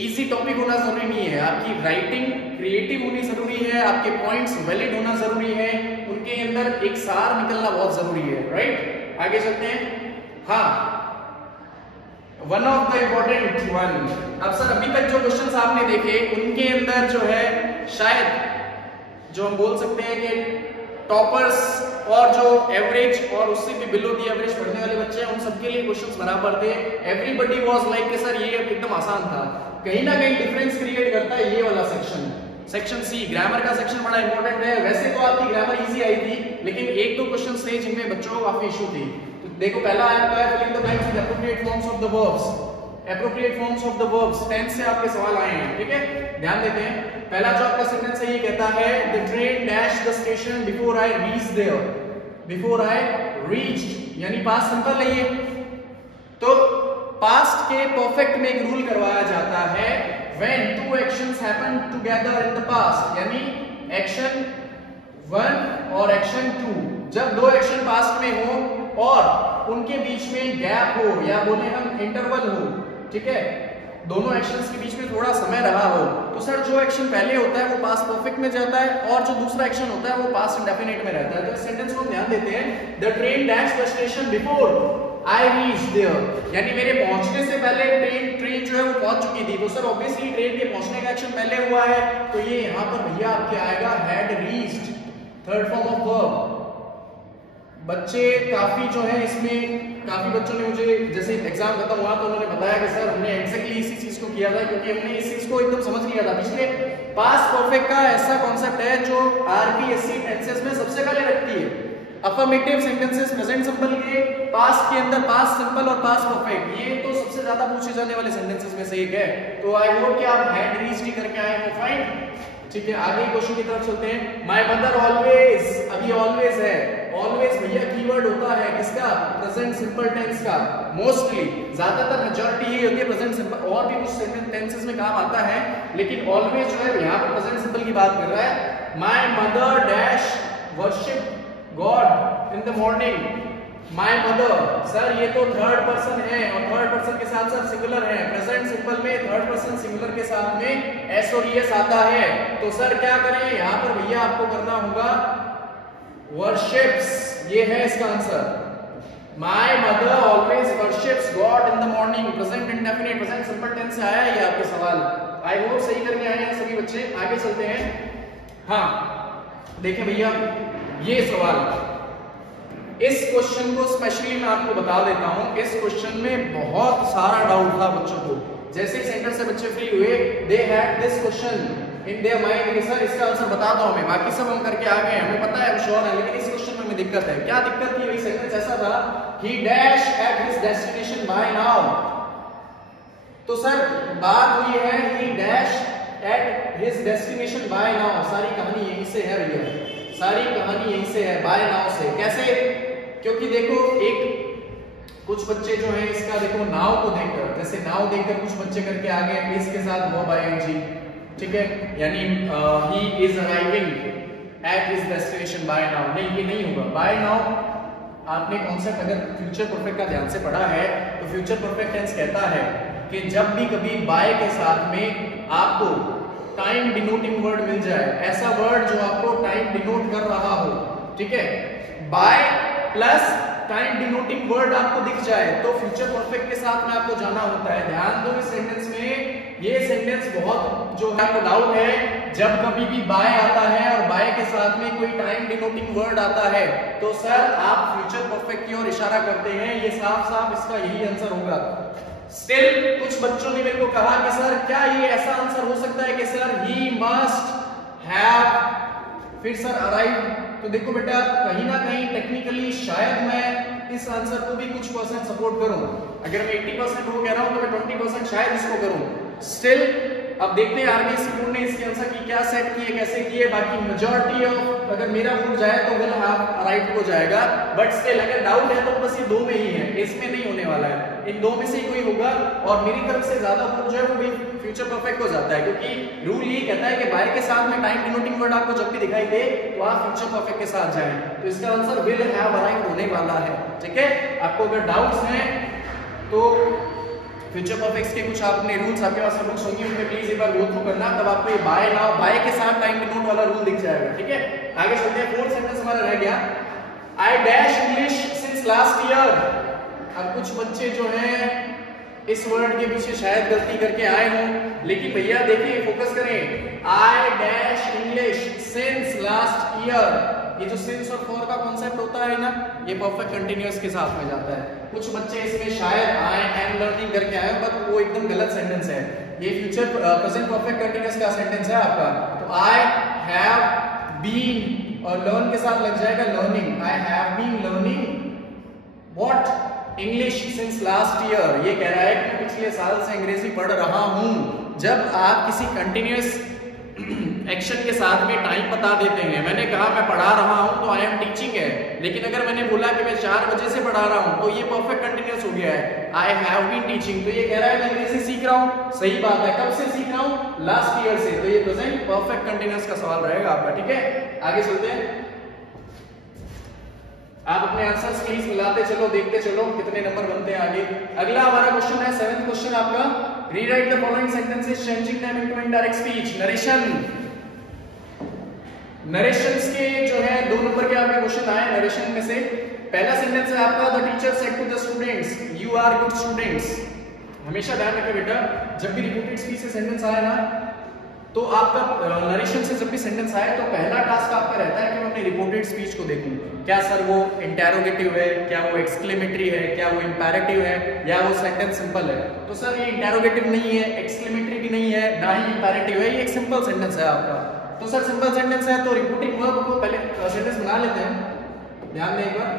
इजी टॉपिक होना जरूरी नहीं है, आपकी राइटिंग क्रिएटिव होनी जरूरी है, आपके पॉइंट्स वैलिड होना जरूरी है, उनके अंदर एक सार निकलना बहुत जरूरी है, राइट। आगे चलते हैं। हाँ, one of the important one, अब सर अभी तक जो क्वेश्चंस आपने देखे उनके अंदर जो है शायद जो हम बोल सकते हैं कि टॉपर्स और जो एवरेज और उससे भी बिलो दी एवरेज पढ़ने वाले बच्चे हैं उन सबके लिए क्वेश्चंस बराबर थे। एवरीबॉडी वाज लाइक कि सर ये एकदम आसान था, कहीं ना कहीं डिफरेंस क्रिएट करता है ये वाला सेक्शन सी। ग्रामर का सेक्शन बड़ा इंपॉर्टेंट है, वैसे तो आपकी ग्रामर इजी आई थी, लेकिन 1-2 क्वेश्चंस थे जिनमें बच्चों को काफी इशू थी। तो देखो पहला आपका है filling the blanks with appropriate forms of the verbs, appropriate forms of the verbs, tense से आपके सवाल आए हैं, ठीक है, ध्यान देते हैं। पहला जो आपका सेंटेंस है ये कहता है the train dash the station before I reach there, before I reached, यानी पास्ट सिंपल है ये। तो पास्ट के परफेक्ट में एक रूल करवाया जाता है when 2 actions happen together in the past, यानी एक्शन 1 और एक्शन 2, जब 2 एक्शन पास्ट में हो और उनके बीच में गैप हो या बोले हम इंटरवल हो, ठीक है, दोनों एक्शंस के बीच में थोड़ा समय रहा हो, तो सर जो एक्शन पहले होता है वो पास्ट परफेक्ट में जाता है और जो दूसरा एक्शन होता है वो पास्ट इंडेफिनिट में रहता है। तो इस सेंटेंस को ध्यान देते हैं, the train dash the station before I reach there, यानी मेरे पहुंचने से पहले ट्रेन जो है वो पहुंच चुकी थी। तो सर ऑब्वियसली ट्रेन के पहुंचने का एक्शन पहले हुआ है, तो ये यहाँ पर भैया आपके आएगा had reached, third form of verb. बच्चे काफी जो है इसमें, काफी बच्चों ने मुझे जैसे एग्जाम खत्म हुआ तो उन्होंने बताया कि सर हमने एग्जैक्टली इसी चीज को किया था, क्योंकि हमने इस चीज को एकदम समझ लिया था। पिछले पास्ट परफेक्ट का ऐसा कॉन्सेप्ट है जो आरपीएससी टेंसेस में सबसे पहले रखती है। अफर्मेटिव सेंटेंसेस प्रेजेंट सिंपल के पास्ट के अंदर पास्ट सिंपल और पास्ट परफेक्ट, ये तो सबसे ज्यादा पूछे जाने वाले सेंटेंसेस में से एक है। तो आई होप कि आप हैड रीच्ड ही करके आए हो, फाइन। ठीक है, आगे क्वेश्चन की तरफ चलते हैं। माय मदर ऑलवेज, अभी ऑलवेज है, ऑलवेज भैया कीवर्ड होता है किसका, प्रेजेंट सिंपल टेंस का। मोस्टली, ज्यादातर मेजॉरिटी ये होती है प्रेजेंट सिंपल, और भी कुछ टेंसेस में काम आता है, लेकिन ऑलवेज जो है यहाँ पर प्रेजेंट सिंपल की बात कर रहा है। My mother dash worship God in the morning. My mother, sir ये तो थर्ड पर्सन है और थर्ड पर्सन के साथ साथ सिंगुलर है। प्रेजेंट सिंपल में थर्ड पर्सन सिंगुलर के साथ में एस और ईएस आता है, तो सर क्या करें यहाँ पर भैया आपको करना होगा वर्शिप्स, ये है इसका answer. My mother always worships God in the morning, present indefinite, present simple tense से आया ये आपके सवाल। आई होप सही करके आए हैं सभी बच्चे। आगे चलते हैं। हाँ देखें भैया ये सवाल, इस क्वेश्चन को स्पेशली मैं आपको बता देता हूं, इस क्वेश्चन में बहुत सारा डाउट था बच्चों को। जैसे ही सेंटर से बच्चे फ्री हुए, they had this question in their mind कि सर इसका आंसर बता दो हमें। बाकी सब हम करके आ गए, हमें पता है, हम श्योर है, लेकिन इस क्वेश्चन में हमें दिक्कत है। क्या दिक्कत थी? वही सेंटेंस ऐसा था, he dash at his destination by now. तो सर बात हुई है he dash at his destination by now, सारी कहानी यहीं से है भैया, सारी कहानी यहीं से है, बाय नाउ से। कैसे? क्योंकि देखो एक कुछ बच्चे जो है इसका देखो नाउ को देखकर, जैसे नाउ देखकर कुछ बच्चे करके आ गए इज के साथ वर्ब आईएनजी, ठीक है, यानी he is arriving at his destination by now. नहीं, ये नहीं होगा। बाय नाउ आपने कॉन्सेप्ट अगर फ्यूचर परफेक्ट का ध्यान से पढ़ा है तो फ्यूचर परफेक्ट टेंस कहता है कि जब भी कभी बाय के साथ में आपको टाइम डिनोटिंग वर्ड मिल जाए, ऐसा वर्ड जो आपको टाइम डिनोट कर रहा हो, ठीक है, by plus time denoting word आपको दिख जाए तो फ्यूचर परफेक्ट के साथ में आपको जाना होता है। ध्यान दो इस सेंटेंस में, ये सेंटेंस बहुत जो है आपको डाउट है, जब कभी भी बाय आता है और बाय के साथ में कोई टाइम डिनोटिंग वर्ड आता है तो सर आप फ्यूचर परफेक्ट की ओर इशारा करते हैं, ये साफ साफ इसका यही आंसर होगा। स्टिल कुछ बच्चों ने मेरे को कहा कि सर क्या ये ऐसा आंसर हो सकता है कि सर ही मस्ट हैव, फिर सर अराइव। तो देखो बेटा कहीं ना कहीं टेक्निकली शायद मैं इस आंसर को भी कुछ परसेंट सपोर्ट करूं। अगर मैं 80% वो कह रहा हूं तो मैं 20% शायद इसको करूं। स्टिल अब देखते हैं आरबीएससी बोर्ड ने इसके आंसर की क्या सेट की है, कैसे की है। बाकी मेजॉरिटी ऑफ अगर मेरा वोट जाए तो विल हैव राइट हो जाएगा, बट स्टिल अगर डाउट है तो बस ये दो में ही है, इसमें नहीं होने वाला है, इन दो में से ही कोई होगा। और मेरी तरफ से ज्यादा वोट जो है वो भी फ्यूचर परफेक्ट हो जाता है, क्योंकि रूल ये कहता है कि बाय के साथ में टाइम डिनोटिंग वर्ड आपको जब भी दिखाई दे तो आप फ्यूचर परफेक्ट के साथ जाएं। तो इसका आंसर विल हैव अराइव्ड होने वाला है, ठीक है। आपको अगर डाउट्स हैं तो फ्यूचर परफेक्ट्स के कुछ आपने रूल्स आपके पास रूल्स होंगे, उनमें प्लीज एक बार गो थ्रू करना, तब आपको ये बाय नाउ, बाय के साथ टाइम डिनोट वाला रूल दिख जाएगा, ठीक है। आगे चलते हैं, फोर्थ सेंटेंस हमारा रह गया, I dash English since last year. अब कुछ बच्चे जो हैं इस वर्ड के पीछे शायद गलती करके आए हों, लेकिन भैया देखिए फोकस करें, I dash English since last year. ये जो सिंस और फॉर का कॉन्सेप्ट होता है ना, ये परफेक्ट कंटीन्यूअस के साथ में जाता है। कुछ बच्चे इसमें शायद आई एम लर्निंग करके आए, बट वो एकदम गलत सेंटेंस है। ये फ्यूचर प्रेजेंट परफेक्ट कंटीन्यूअस का सेंटेंस है आपका। तो आई हैव बीन और लर्न के साथ लग जाएगा learning, I have been learning what English since last year. ये कह रहा है कि पिछले साल से अंग्रेजी पढ़ रहा हूं। जब आप किसी कंटीन्यूअस एक्शन के साथ में टाइम बता देते हैं, मैंने कहा मैं पढ़ा रहा हूं तो आई एम टीचिंग है, लेकिन अगर मैंने बोला कि मैं 4 बजे से पढ़ा रहा हूं तो ये परफेक्ट कंटीन्यूअस हो गया है, आई हैव बीन टीचिंग। तो ये कह रहा है मैं अंग्रेजी सीख रहा हूं, सही बात है। कब से सीख रहा हूं? लास्ट ईयर से। तो ये प्रेजेंट परफेक्ट कंटीन्यूअस का सवाल रहेगा आपका, ठीक है। आगे चलते हैं, आप अपने आंसर्स प्लीज मिलाते चलो, देखते चलो कितने नंबर बनते हैं आगे। अगला हमारा क्वेश्चन है 7th क्वेश्चन आपका, rewrite the following sentences changing them into indirect speech. Narrations के जो है 2 नंबर के आपके क्वेश्चन आए नरेशन में से। पहला सेंटेंस है आपका the teacher said to the students you are good students. हमेशा ध्यान रखें बेटा, जब भी रिपोर्टेड स्पीच से सेंटेंस आए ना, तो आपका नरेशन से जब भी सेंटेंस आए तो पहला टास्क आपका रहता है कि मैं अपनी रिपोर्टेड स्पीच को देखूं, क्या सर वो इंटेरोगेटिव है, क्या वो एक्सक्लेमेटरी है, क्या वो इंपैरेटिव है, या वो सेंटेंस सिंपल है। तो सर ये इंटेरोगेटिव नहीं है, एक्सक्लेमेटरी भी नहीं है, ना ही इंपैरेटिव है, ये एक सिंपल सेंटेंस है आपका। तो सर सिंपल सेंटेंस है तो रिपोर्टिंग वर्ब को पहले सेंटेंस बना लेते हैं। ध्यान दें एक बार,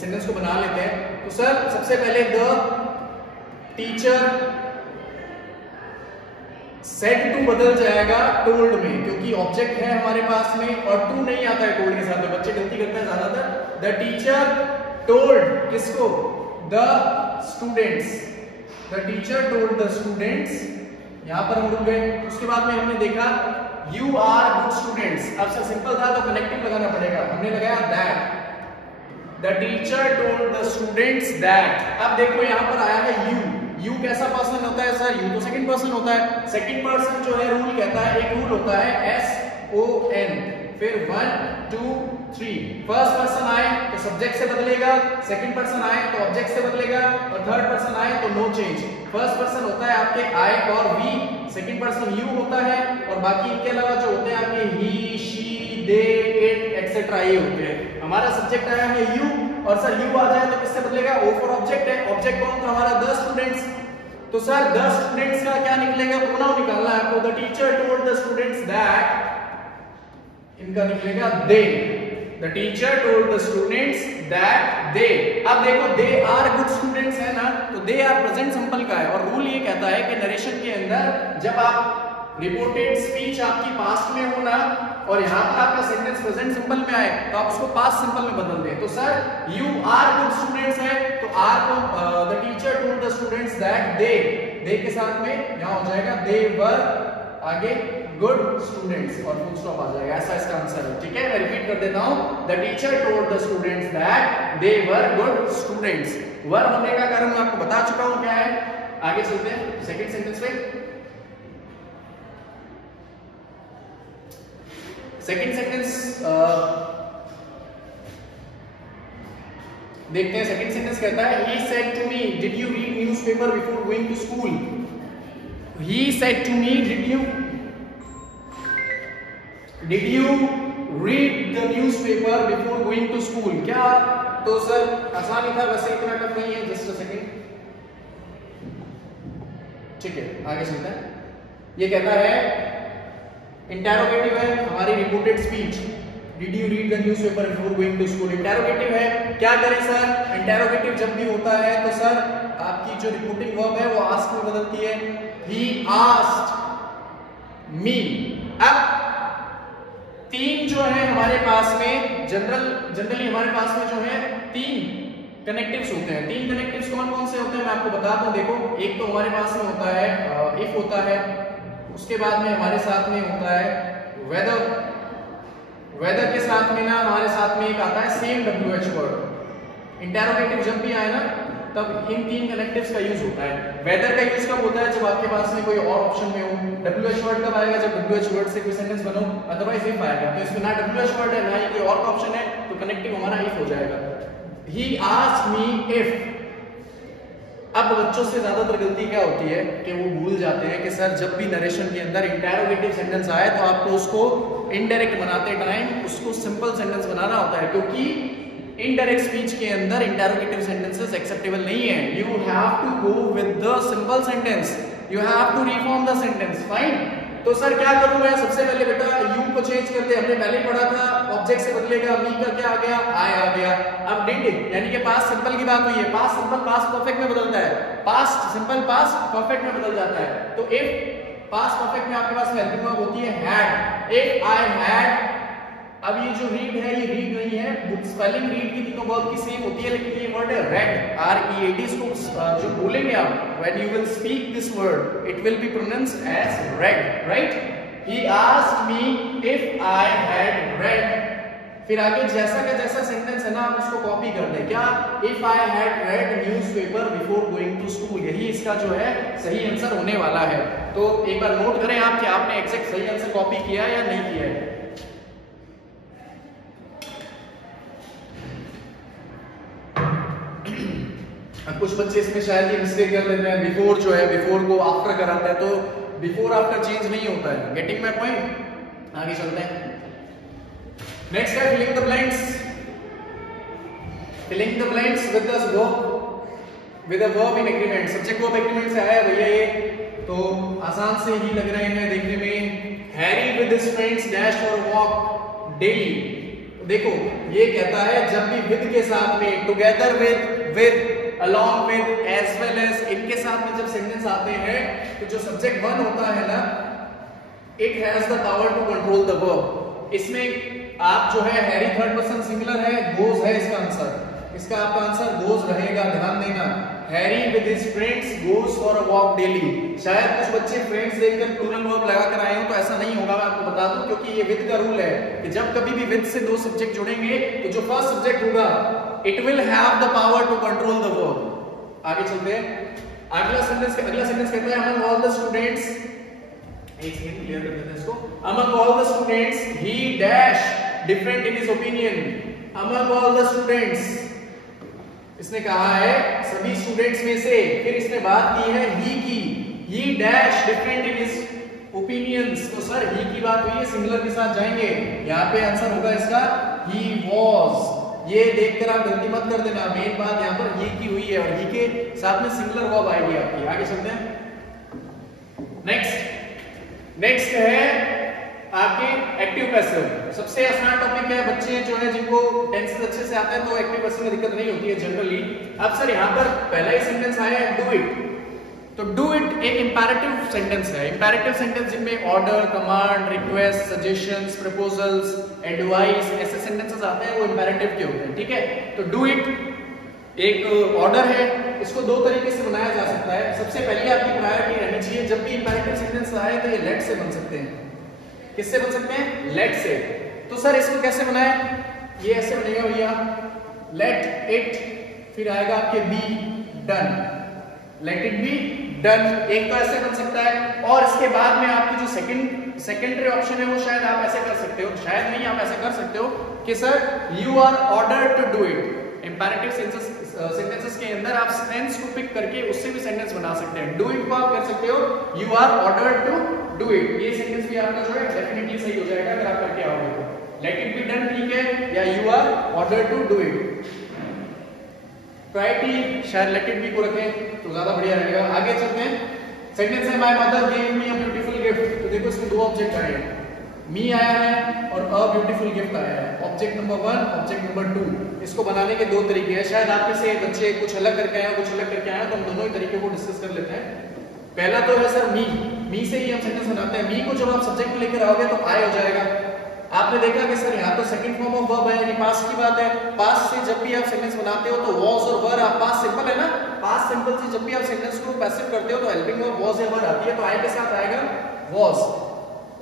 सेंटेंस को बना लेते हैं। तो सर सबसे पहले द टीचर सेड टू बदल जाएगा टोल्ड में, क्योंकि ऑब्जेक्ट है हमारे पास में और टू नहीं आता है टोल्ड के साथ, तो बच्चे गलती करते हैं ज्यादातर। द टीचर टोल्ड किसको? The students. The teacher told the students, यहां पर हम रुक गए। उसके बाद में हमने देखा यू आर गुड स्टूडेंट्स। अब सर सिंपल था तो कनेक्टिव लगाना पड़ेगा, हमने लगाया that. The teacher told the students that. अब देखो यहां पर आया है यू। यू कैसा पर्सन होता है सर? यू तो सेकंड पर्सन होता है। सेकंड पर्सन जो है रूल कहता है, एक रूल होता है SON, फिर 1 2 3। फर्स्ट पर्सन आए तो सब्जेक्ट से बदलेगा, सेकंड पर्सन आए तो ऑब्जेक्ट से बदलेगा, और थर्ड पर्सन आए तो नो चेंज। फर्स्ट पर्सन होता है आपके I और V, सेकंड पर्सन यू होता है, और बाकी इनके अलावा जो होते हैं आपके ही, शी, दे, इट एक्सेट्रा ये होते हैं। हमारा सब्जेक्ट आया है यू, और सर यू आ जाए तो किससे बदलेगा? O फॉर ऑब्जेक्ट है। ऑब्जेक्ट कौन था हमारा? The students. तो सर द स्टूडेंट्स का क्या निकलेगा? प्रोनाउन निकालना है आपको। The teacher told the students that, इनका निकलेगा they. The teacher told the students that they. अब देखो दे आर गुड स्टूडेंट्स है ना, तो दे आर प्रेजेंट सिंपल का है, और रूल ये कहता है कि नरेशन के अंदर जब आप रिपोर्टेड स्पीच आपकी पास्ट में हो ना, और यहाँ पर आपका सेंटेंस प्रेजेंट सिंपल में आए, तो आप उसको पास्ट सिंपल में बदल दें। तो sir you are good students है, तो आर को the teacher told the students that they के साथ में यहाँ हो जाएगा दे वर, आगे गुड स्टूडेंट्स और फुल स्टॉप आ जाएगा। ऐसा इसका आंसर है, ठीक है। मैं रिपीट कर देता हूं, the teacher told the students that they were good students. Were होने का कारण मैं आपको बता चुका हूं क्या है। आगे चलते हैं सेकंड सेंटेंस पे। सेकंड सेंटेंस देखते हैं। सेकंड सेंटेंस कहता है he said to me did you read newspaper before going to school। he said to me did you read the newspaper before going to school। क्या? तो सर आसान ही था, वैसे इतना टफ नहीं है। जस्ट अ सेकंड, ठीक है आगे चलते हैं। ये कहता है इंटेरोगेटिव है हमारी reported speech, did you read the newspaper before going to school. Interrogative है, क्या करें सर? इंटेरोगेटिव जब भी होता है तो सर आपकी जो रिपोर्टिंग वर्ब है वो आस्क में बदलती है। He asked me. अब तीन जो है हमारे पास में जनरली हमारे पास में जो है 3 कनेक्टिव्स होते हैं। 3 कनेक्टिव्स कौन कौन से होते हैं मैं आपको बताता हूं। देखो एक तो हमारे पास में होता है इफ होता है, उसके बाद में हमारे साथ में होता है वेदर के साथ में ना हमारे साथ में एक आता है सेम WH वर्ड। इंटेरोगेटिव जब भी आए ना तब इन 3 कनेक्टिव्स का यूज होता है। वेदर का यूज कब होता है? जब आपके पास में कोई और ऑप्शन में हो। WH वर्ड कब आएगा? जब WH वर्ड से कोई सेंटेंस बनो, अदरवाइज इफ आएगा। तो इसमें ना WH वर्ड है ना ही कोई और ऑप्शन है, तो कनेक्टिव हमारा इफ हो जाएगा। He asked me if। अब बच्चों से ज्यादातर गलती क्या होती है कि वो भूल जाते हैं कि सर जब भी नरेशन के अंदर इंटेरोगेटिव सेंटेंस आए तो आपको उसको इनडायरेक्ट बनाते टाइम उसको सिंपल सेंटेंस बनाना होता है, क्योंकि इनडायरेक्ट स्पीच के अंदर इंटेरोगेटिव सेंटेंसेस एक्सेप्टेबल नहीं है। You have to go with the simple sentence, you have to reform the sentence. Fine, तो सर क्या करूं मैं? सबसे पहले बेटा यू को चेंज कर दे। हमने पहले पढ़ा था ऑब्जेक्ट से बदलेगा, मी का क्या आ गया? आई आ गया। अब डिड यानी कि पास्ट सिंपल की बात हुई है। पास्ट सिंपल पास्ट परफेक्ट में बदलता है, पास्ट सिंपल पास्ट परफेक्ट में बदल जाता है। तो इफ पास्ट परफेक्ट में आपके पास हेल्पिंग वर्ब होती है हैड। इफ आई हैड, अब ये जो रीड है ये रीड नहीं है, स्पेलिंग रीड की तीनों वर्ब की सेम होती है, लेकिन ये वर्ड है रेड, READ। इसको जो बोलेंगे आप when you will speak this word it will be pronounced as read, right? He asked me if I had read। फिर आगे जैसा का जैसा सेंटेंस है ना आप उसको कॉपी कर दें। क्या? If I had read newspaper before going to school, यही इसका जो है सही आंसर होने वाला है। तो एक बार नोट करें आप कि आपने एग्जैक्ट सही आंसर कॉपी किया है या नहीं किया है। कुछ बच्चे इसमें शायद ये मिस्टेक कर लेते हैं, बिफोर जो है बिफोर को आफ्टर कराता है, तो बिफोर आफ्टर चेंज नहीं होता है। Getting my point? आगे चलते हैं। नेक्स्ट है filling the blanks. Filling the blanks with the verb, with a verb in agreement. Subject verb agreement से आया भैया ये, तो आसान से ही लग रहे हैं देखने में। Harry with his friends dash for walk daily. देखो ये कहता है जब भी विद के साथ में, together with, along with, as well as, इनके साथ में जब सेंटेंस आते हैं तो जो सब्जेक्ट वन होता है ना, it has the power to control the verb। इसमें आप जो है हैरी थर्ड पर्सन सिंगुलर है, गोज है इसका आंसर। इसका आपका आंसर गोज रहेगा, ध्यान देना। Harry with his friends goes for a walk daily. शायद कुछ बच्चे फ्रेंड्स देखकर प्लूरल वर्ब लगा कर आए हो, तो ऐसा नहीं होगा, मैं आपको बता दूं, क्योंकि ये विद का रूल है कि जब कभी भी विद से दो सब्जेक्ट जुड़ेंगे तो जो फर्स्ट सब्जेक्ट होगा it will have the power to control the verb. आगे चलते हैं। अगला सेंटेंस कहता है अमंग ऑल द स्टूडेंट्स, एक सेकंड क्लियर कर देते हैं इसको। Among all the students he dash different in his opinion. Among all the students, इसने कहा है सभी स्टूडेंट्स में से, फिर इसने बात की है ही की, ही dash different in his opinions. तो सर ही की बात हुई है, सिंगुलर के साथ जाएंगे, यहाँ पे आंसर होगा इसका ही वाज। ये देखकर आप गलती मत कर देना, मेन बात यहाँ पर ही की हुई है और ही के साथ में सिंगुलर वर्ब आएगी आपकी। आगे चलते हैं। नेक्स्ट है आपके एक्टिव पैसिव। सबसे आसान टॉपिक है, बच्चे जो है जिनको टेंसेस अच्छे से आते हैं तो एक्टिव पैसिव में दिक्कत नहीं होती है जनरली। अब सर यहाँ पर पहला ही सेंटेंस आया है डू इट, तो डू इट एक इंपैरेटिव सेंटेंस है। इंपैरेटिव सेंटेंस जिनमें order, command, request, suggestions, proposals, advice, ऐसे सेंटेंसेस आते हैं वो इंपैरेटिव के होते हैं, ठीक है। तो डू इट एक ऑर्डर है, इसको दो तरीके से बनाया जा सकता है। सबसे पहले आपकी प्रायोरिटी रहनी चाहिए, जब भी इंपैरेटिव सेंटेंस आए तो ये लेट से बन सकते हैं। किससे बन सकते हैं? लेट से। तो सर इसको कैसे बनाए? ये ऐसे बनेगा भैया, लेट इट, फिर आएगा आपके be done, late it be done. एक तो ऐसे बन सकता है, और इसके बाद में आपकी जो सेकेंडरी ऑप्शन है वो शायद आप ऐसे कर सकते हो, शायद नहीं आप ऐसे कर सकते हो कि sir you are ordered to do it. Imperative sentences के अंदर आप टेंस को पिक करके उससे भी सेंटेंस बना सकते हैं। डू इट को आप कर सकते हो you are ordered to do it, ये सेंटेंस भी आपका जो है डेफिनेटली सही हो जाएगा अगर आप करके आओगे तो। लेट इट बी डन ठीक है, या you are ordered to do it. Priority शायद लेट इट बी को रखें तो ज्यादा बढ़िया रहेगा। आगे चलते हैं। सेंटेंस है my mother gave me a beautiful gift. तो देखो इसमें दो ऑब्जेक्ट आए हैं, मी आया है और अ ब्यूटीफुल गिफ्ट आया है। Object number 1, object number 2। इसको बनाने के दो तरीके हैं, शायद आप में से बच्चे कुछ अलग करके आए कुछ अलग करके आए, तो हम दोनों ही तरीके को डिस्कस कर लेते हैं। पहला तो है सर मी से ही हम सेंटेंस बनाते हैं। मी को जब आप सब्जेक्ट में लेकर आओगे तो आए हो जाएगा। आपने देखा कि सर यहाँ तो सेकंड फॉर्म ऑफ वर्ब है, यानी पास्ट की बात है। पास्ट से जब भी आप सेंटेंस बनाते हो तो वॉज और वर, आप पास्ट सिंपल है ना, पास्ट सिंपल से जब भी आप सेंटेंस को पैसिव करते हो तो हेल्पिंग वर्ब वॉज या वर आती है, तो आई के साथ आएगा वॉज,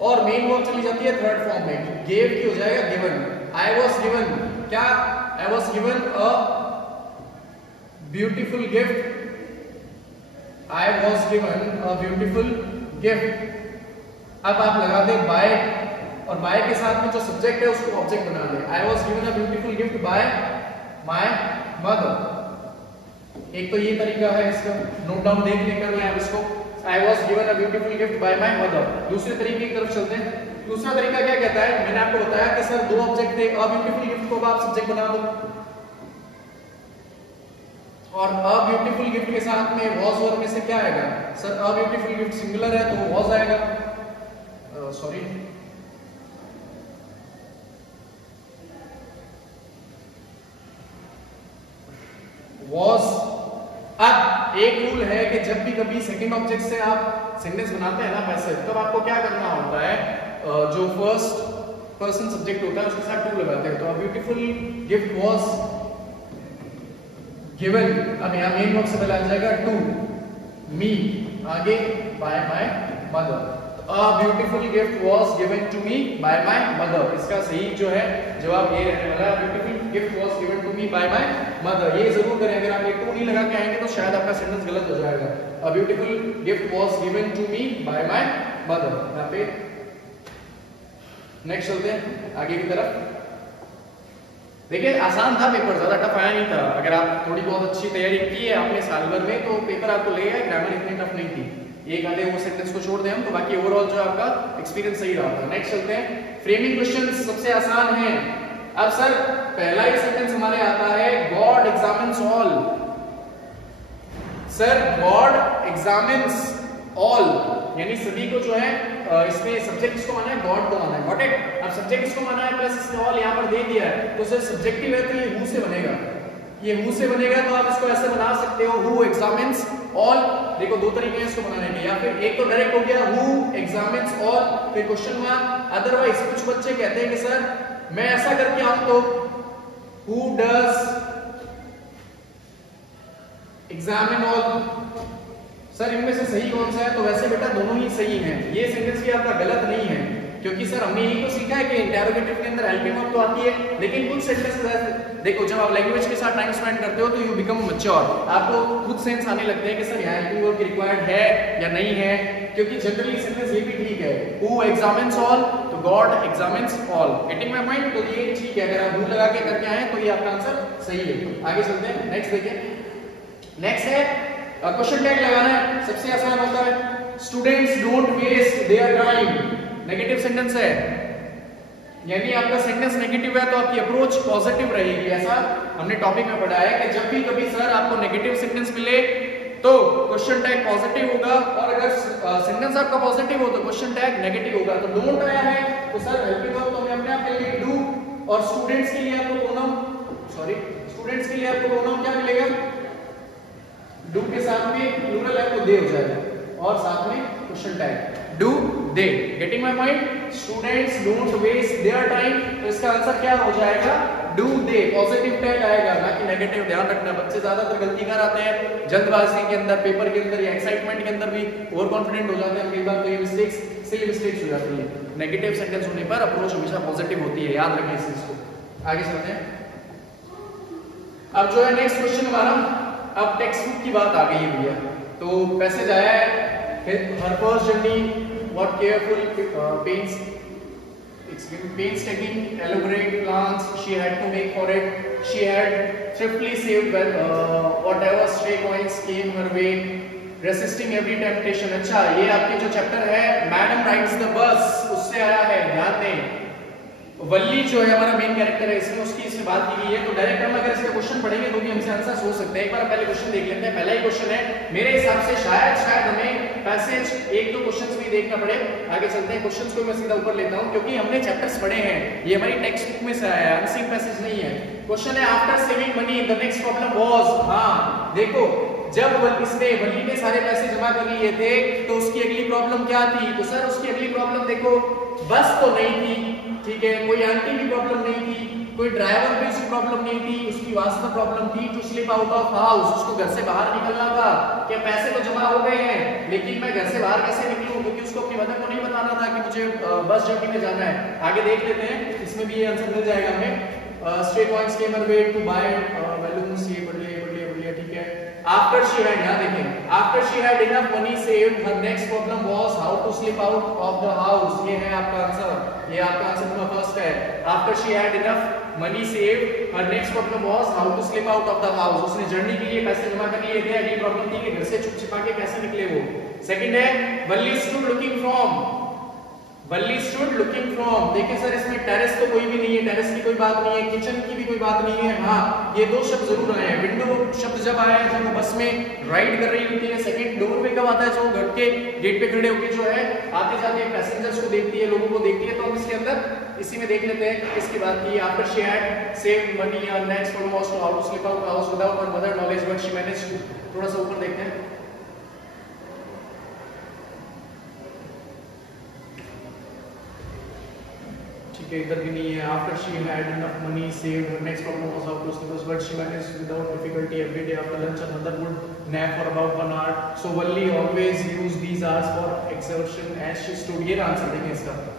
और मेन वर्ब चली जाती है थर्ड फॉर्म में, गेव की हो जाएगा गिवन। आई वॉज गिवन, क्या? आई was given a beautiful gift, I was given a beautiful gift. अब आप लगा दे बाय, और बाय के साथ में जो सब्जेक्ट है उसको ऑब्जेक्ट बना दे। I was given a beautiful gift by my mother. एक तो ये तरीका है इसका, नोट डाउन देख लेकर मैं अब इसको, आई was given a beautiful gift by my mother. दूसरे तरीके की तरफ चलते हैं। दूसरा तरीका क्या कहता है, मैंने आपको बताया कि सर दो ऑब्जेक्ट थे, अ ब्यूटीफुल गिफ्ट को आप सब्जेक्ट बना दो, और अ ब्यूटीफुल गिफ्ट के साथ में वॉज वर्ब में से क्या आएगा? सर अ ब्यूटीफुल गिफ्ट सिंगुलर है तो वॉज आएगा, सॉरी वॉज। अब एक रूल है कि जब भी कभी सेकंड ऑब्जेक्ट से आप सेंटेंस बनाते हैं ना पैसिव, तब आपको क्या करना होता है, जो फर्स्ट पर्सन सब्जेक्ट होता है उसके साथ टू लगाते हैं। तो ब्यूटीफुल गिफ्ट वॉज गिवन, अब यहाँ मेन वर्ब से पहले आ जाएगा टू मी, आगे बाय माय मदर। तो A beautiful gift was given to me by my mother. इसका सही जो है जवाब ये रहने वाला है, beautiful gift was given to me by my mother. ये जरूर करें, अगर आप ये टू नहीं लगा के आएंगे तो शायद आपका सेंटेंस गलत हो जाएगा. A beautiful gift was given to me by my mother. यहाँ पे नेक्स्ट चलते हैं आगे की तरफ. देखिए आसान था पेपर, ज्यादा टफ आया नहीं था. अगर आप थोड़ी बहुत अच्छी तैयारी की है आपने साल भर में तो पेपर आपको लगेगा. ग्रामर इतनी टफ नहीं थी. एक आधे वो सेंटेंस को छोड़ दें हम तो बाकी ओवरऑल जो आपका एक्सपीरियंस सही रहा था. नेक्स्ट चलते हैं. फ्रेमिंग क्वेश्चंस सबसे आसान है. अब सर पहला ही सेंटेंस हमारे आता है God examines all. Sir God examines all यानी सभी को जो है इसमें सब्जेक्ट किसको माना है, गॉड को माना है. Got it. अब सब्जेक्ट किसको माना है प्लस इसने ऑल यहां पर दे दिया है तो सर सब्जेक्टिव है तो ये हु से बनेगा. ये हु से बनेगा तो आप इसको ऐसे बना सकते हो हु एग्जामिन्स ऑल. देखो दो तरीके हैं इसको बनाने के. या फिर एक तो डायरेक्ट हो गया हु एग्जामिन्स ऑल फिर क्वेश्चन मार्क. अदरवाइज कुछ बच्चे कहते हैं कि सर मैं ऐसा करके आऊं तो who does examine all. Sir इनमें से सही कौन सा है, तो वैसे बेटा दोनों ही सही हैं. ये सेंटेंस भी आपका गलत नहीं है क्योंकि सर हमने यही तो सीखा है कि इंटरोगेटिव के अंदर हेल्पिंग वर्ब तो आती है लेकिन कुछ सेंटेंसेस देखो जब आप लैंग्वेज के साथ टाइम स्पेंड करते हो तो यू बिकम मैच्योर. आपको खुद सेंस आने लगते हैं कि सर यहाँ हेल्पिंग वर्ब रिक्वायर्ड है या नहीं है. क्योंकि जनरली सेंटेंस ये भी ठीक है हु एग्जामिन्स ऑल तो God examines all. Getting my point. तो ये ठीक है, अगर आप हु लगा के करके आए तो ये आपका आंसर सही है. आगे चलते हैं. नेक्स्ट देखिए. नेक्स्ट है क्वेश्चन टैग लगाना है. सबसे आसान होता है students don't waste their time. Negative sentence है यानी आपका सेंटेंस नेगेटिव है तो आपकी अप्रोच पॉजिटिव रहेगी. ऐसा हमने टॉपिक में पढ़ा है कि जब भी कभी सर आपको नेगेटिव सेंटेंस मिले तो क्वेश्चन टैग पॉजिटिव होगा और अगर सेंटेंस आपका पॉजिटिव हो तो क्वेश्चन टैग नेगेटिव होगा. तो डोंट आया है तो सर हेल्पिंग वर्ब तो हमें अपने आप के लिए डू और स्टूडेंट्स के लिए आपको स्टूडेंट्स के लिए आपको प्रोनाउन क्या मिलेगा, डू के साथ में प्लूरल है तो दे हो जाएगा और साथ में question tag do they. Getting my point. Students don't waste their time तो इसका आंसर क्या हो जाएगा डू दे. पॉजिटिव टैग आएगा ना कि नेगेटिव. ध्यान रखना बच्चे ज्यादातर गलती कर आते हैं जल्दबाजी के अंदर, पेपर के अंदर या एक्साइटमेंट के अंदर भी ओवर कॉन्फिडेंट हो जाते हैं कई बार तो ये मिस्टेक्स सिली मिस्टेक्स हो जाती है. नेगेटिव सेंटेंस होने पर अप्रोच हमेशा पॉजिटिव होती है, याद रखें इस चीज को. आगे चलते हैं. अब जो है नेक्स्ट क्वेश्चन हमारा, अब टेक्स्ट बुक की बात आ गई है भैया. तो पैसेज आया है her first journey what careful painstaking elaborate plans she had to make for it. She had thriftily saved whatever stray coins came her way, resisting every temptation. अच्छा ये आपके जो चैप्टर है मैडम राइड्स द बस उससे आया है. ध्यान दें वल्ली जो है हमारा मेन कैरेक्टर है इसमें उसकी इसमें बात की गई है. तो डायरेक्ट हम अगर इसके क्वेश्चन पढ़ेंगे तो भी हमसे आंसर सोच सकते हैं. एक बार पहले क्वेश्चन देख लेते हैं. पहला ही क्वेश्चन है मेरे हिसाब से शायद हमें पैसेज एक दो क्वेश्चंस भी देखना पड़े. आगे चलते हैं. क्वेश्चंस को मैं सीधा ऊपर लेता हूं क्योंकि हमने चैप्टर्स पढ़े हैं, ये हमारी टेक्स्ट बुक में से आया है, अनसीन पैसेज नहीं है. क्वेश्चन है after saving money the next problem was. हां देखो जब इसने वल्ली ने सारे पैसे जमा कर लिए थे तो उसकी अगली प्रॉब्लम क्या थी. तो सर उसकी अगली प्रॉब्लम देखो बस तो नहीं थी, ठीक है, कोई आंटी की प्रॉब्लम नहीं थी, कोई ड्राइवर भी उसकी प्रॉब्लम नहीं थी. उसकी वास्तव प्रॉब्लम थी to slip out of house. उसको घर से बाहर निकलना था. क्या पैसे तो जमा हो गए हैं लेकिन मैं घर से बाहर कैसे निकलूं क्योंकि उसको अपनी मदर को नहीं बताना था कि मुझे बस जर्नी में जाना है. आगे देख लेते हैं इसमें भी ये आंसर मिल जाएगा हमें. Stray coins came her way to buy balloons. ये पढ़ लिया ठीक है. After she had, यहाँ देखें, after she had enough money saved, her next problem was how to slip out of the house. ये है आपका आंसर, ये आपका आंसर नंबर फर्स्ट है. After she had enough money saved, her next problem was how to slip out of the house. उसने जर्नी के लिए पैसे जमा कर लिए थे, अगली प्रॉब्लम थी कि घर से छुप छिपा के कैसे निकले वो. सेकंड है Valli stood looking from. Valli stood looking from. देखिए सर इसमें टेरेस तो कोई भी नहीं है, टेरेस की कोई बात नहीं है, किचन की भी कोई बात नहीं है. हाँ ये दो शब्द जरूर आए हैं. विंडो शब्द जब आया है जब वो बस में राइड कर रही होती है. सेकंड डोर पे कब आता है, जो घर के गेट पे खड़े होकर जो है आते जाते पैसेंजर्स को देखती है, लोगों को देखती है. तो हम इसके अंदर इसी में देख लेते हैं किसकी बात की. After she had saved money और next problem was to how to slip out house without her mother knowledge but she managed to. थोड़ा सा ऊपर देखते हैं. ठीक है, इधर भी नहीं है। After she had enough money saved, her next problem was how to sleep, but she managed without difficulty every day after lunch her mother would nap for about 1 hour. So Valli always use these hours for exertion as she stood. ये आंसर देखें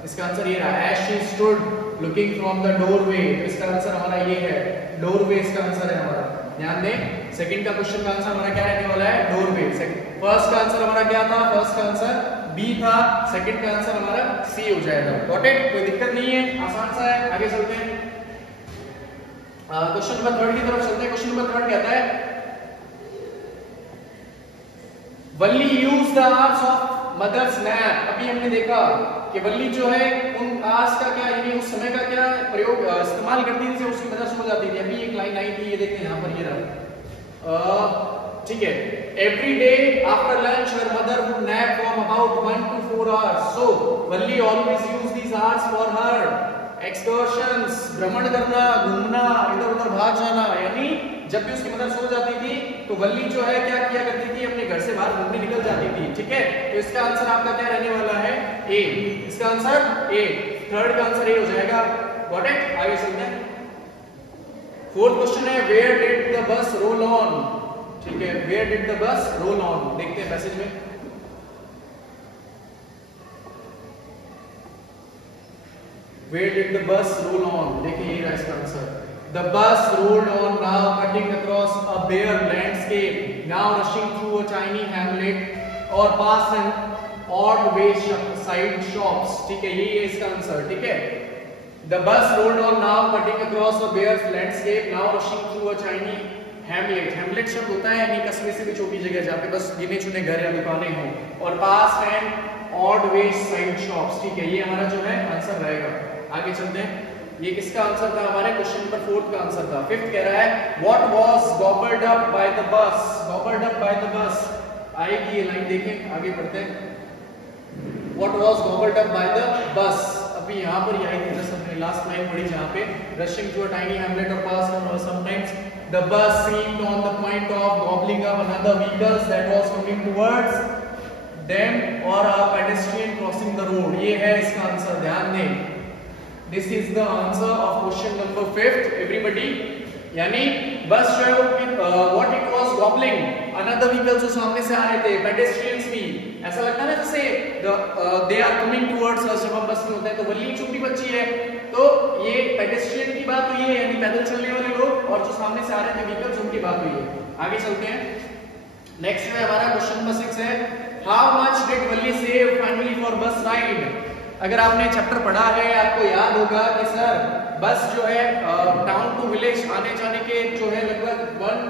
इसका आंसर ये रहा, as she stood looking from the doorway. इसका आंसर हमारा ये है, डोरवे इसका आंसर है हमारा. ध्यान दें, सेकंड का क्वेश्चन का आंसर हमारा क्या रहने वाला है, डोरवे. फर्स्ट का आंसर हमारा क्या था, फर्स्ट का आंसर बी था, सेकंड का आंसर हमारा सी हो जाएगा. Got it? कोई दिक्कत नहीं है, आसान सा है. आगे चलते हैं, क्वेश्चन नंबर 3 की तरफ चलते हैं. क्वेश्चन नंबर 3 कहता है Valli use the hours of mother's nap. अभी हमने देखा कि वल्ली जो है उन आवर्स का क्या, यानी उस समय का क्या प्रयोग इस्तेमाल करती थी जब उसकी मदर सो जाती थी. अभी एक लाइन आई थी, ये देखते हैं यहां पर, ये रहा. ठीक है, every day after lunch her mother would nap from about 1 to 4 hours. So Valli always use these hours for her excursions, भ्रमण करना, घूमना, इधर उधर भाग जाना. यानी जब भी उसकी मदर सो जाती थी तो वल्ली जो है क्या किया करती थी, अपने घर से बाहर घूमने निकल जाती थी. ठीक है, तो इसका आंसर आपका क्या रहने वाला है, ए. इसका आंसर ए, थर्ड का आंसर ए हो जाएगा. Got it? आगे चलते हैं. फोर्थ क्वेश्चन है where did the bus roll on. ठीक है, where did the bus roll on. देखते हैं पैसेज में. Where did the bus roll on? देखिए ये रहा इसका answer. The bus rolled on, now cutting across a bare landscape, now rushing through a tiny hamlet or past an odd way side shops. ठीक है, ये इसका आंसर. ठीक है, the bus rolled on, now cutting across a bare landscape, now rushing through a tiny hamlet. Hamlet शब्द होता है यानी कस्बे से भी छोटी जगह जहाँ पे बस गिने चुने घर या दुकानें हों. और past an odd way side shops. ठीक है, ये हमारा जो है आंसर रहेगा. आगे चलते हैं, ये किसका आंसर था, हमारे क्वेश्चन नंबर 4 का आंसर था. फिफ्थ कह रहा है what was गॉबल्ड up by the bus. गॉबल्ड up by the bus आएगी ये लाइन, देखें आगे बढ़ते हैं. What was गॉबल्ड up by the bus. अभी यहां पर ये आई थी जस्ट हमने लास्ट लाइन पढ़ी जहां पे rushing to a tiny hamlet और पास और sometimes the bus seemed on the point of gobbling up another vehicle that was coming towards them or a pedestrian crossing the road. ये है इसका आंसर, ध्यान दें. This is the answer of question number 5th. Everybody, यानी बस जो है what it was gobbling another vehicle जो सामने से आ रहे थे, pedestrians भी. ऐसा लगता है ना जैसे they are coming towards us. जब हम बस में होते हैं तो वल्ली छोटी बच्ची है, तो ये pedestrian की बात हुई है यानी पैदल चलने वाले लोग, और जो सामने से आ रहे थे vehicles उनकी बात हुई है. आगे चलते हैं. नेक्स्ट है हमारा क्वेश्चन नंबर 6 है how much did Valli save finally for bus ride. अगर आपने चैप्टर पढ़ा है आपको याद होगा कि सर बस जो है टाउन टू विलेज आने जाने के जो है लगभग 1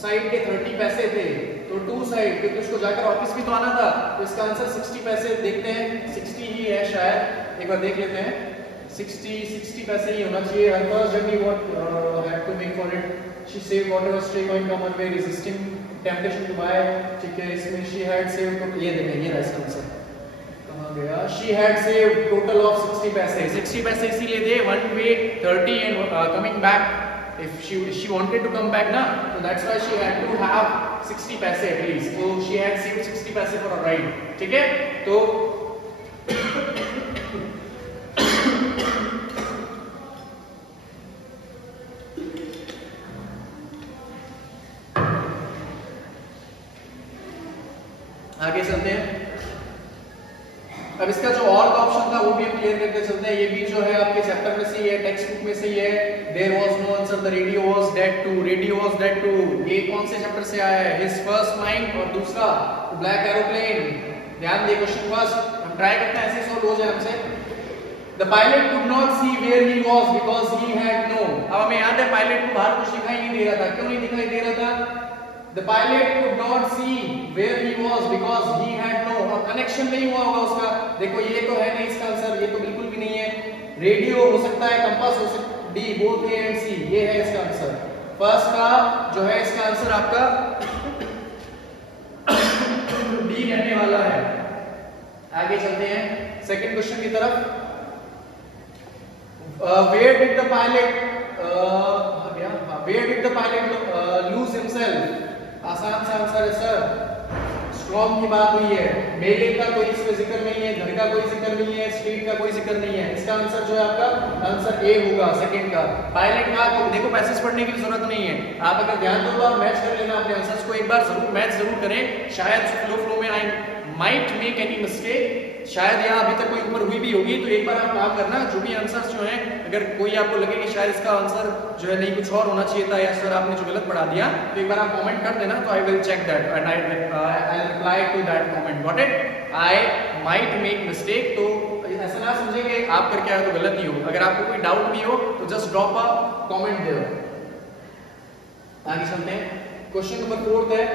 साइड के 30 पैसे थे, तो 2 साइड क्योंकि उसको जाकर ऑफिस भी तो आना था, तो इसका आंसर 60 पैसे. देखते हैं 60 ही है शायद, एक बार देख लेते हैं. 60 पैसे ही होना चाहिए. Her first journey what had to make for it. She saved whatever stay going come on way resisting temptation to buy. ठीक है, इसमें शी हैड सेव्ड, तो ये देखें ये रहा इसका answer. She had saved total of 60 पैसे. 60 पैसे इसीलिए दे, one way 30 and coming back. If she wanted to come back ना, so that's why she had to have 60 पैसे at least. So she had saved 60 पैसे for a ride. ठीक है, तो आगे चलते हैं. अब इसका जो और का ऑप्शन था वो भी हम क्लियर करते चलते हैं. ये भी जो है आपके चैप्टर में से ही है, टेक्स्ट बुक में से ही है. There was no answer, the radio was dead too. Radio was dead too ये कौन से चैप्टर से आया है, हिज फर्स्ट माइंड, और दूसरा ब्लैक एरोप्लेन. ध्यान दे, क्वेश्चन फर्स्ट हम ट्राई करते हैं ऐसे सॉल्व हो जाए हमसे. The pilot could not see where he was because he had no. अब हमें याद है पायलट को बाहर कुछ दिखाई नहीं दे रहा था. क्यों नहीं दिखाई दे रहा था? The pilot could not see where he was because he had no. अब कनेक्शन नहीं हुआ होगा उसका. देखो ये तो है नहीं इसका आंसर, ये तो बिल्कुल भी नहीं है. रेडियो हो सकता है, कंपास हो सकता है, डी बोथ ए एंड सी. ये है इसका आंसर. फर्स्ट का जो है इसका आंसर आपका डी रहने वाला है. आगे चलते हैं सेकंड क्वेश्चन की तरफ. Where did the pilot lose himself? आसान सा आंसर है सर. स्ट्रॉन्ग की बात हुई है, मेले का कोई इसमें जिक्र नहीं है, घर का कोई जिक्र नहीं है, स्ट्रीट का कोई जिक्र नहीं है। इसका आंसर जो है आपका आंसर ए होगा सेकंड का। पायलट का देखो पैसेज पढ़ने की जरूरत नहीं है, आप अगर ध्यान दो तो आप मैच कर लेना अपने आंसर्स को, एक बार जरूर मैच जरूर करें। शायद फ्लो में आई माइट मेक एनी मिस्टेक, शायद यहाँ अभी तक कोई ऊपर हुई भी होगी, तो एक बार आप काम करना जो भी आंसर्स जो हैं, अगर कोई आपको लगे कि शायद इसका आंसर जो है नहीं कुछ और होना चाहिए था या सर आपने जो गलत पढ़ा दिया, तो एक बार आप कमेंट कर देना, तो I will check that and I reply to that comment. Got it? I might make mistake, तो ऐसा ना समझे कि आप करके आए तो गलत ही हो। अगर आपको कोई डाउट भी हो तो just drop a comment there. आगे चलते हैं, क्वेश्चन नंबर 4 है,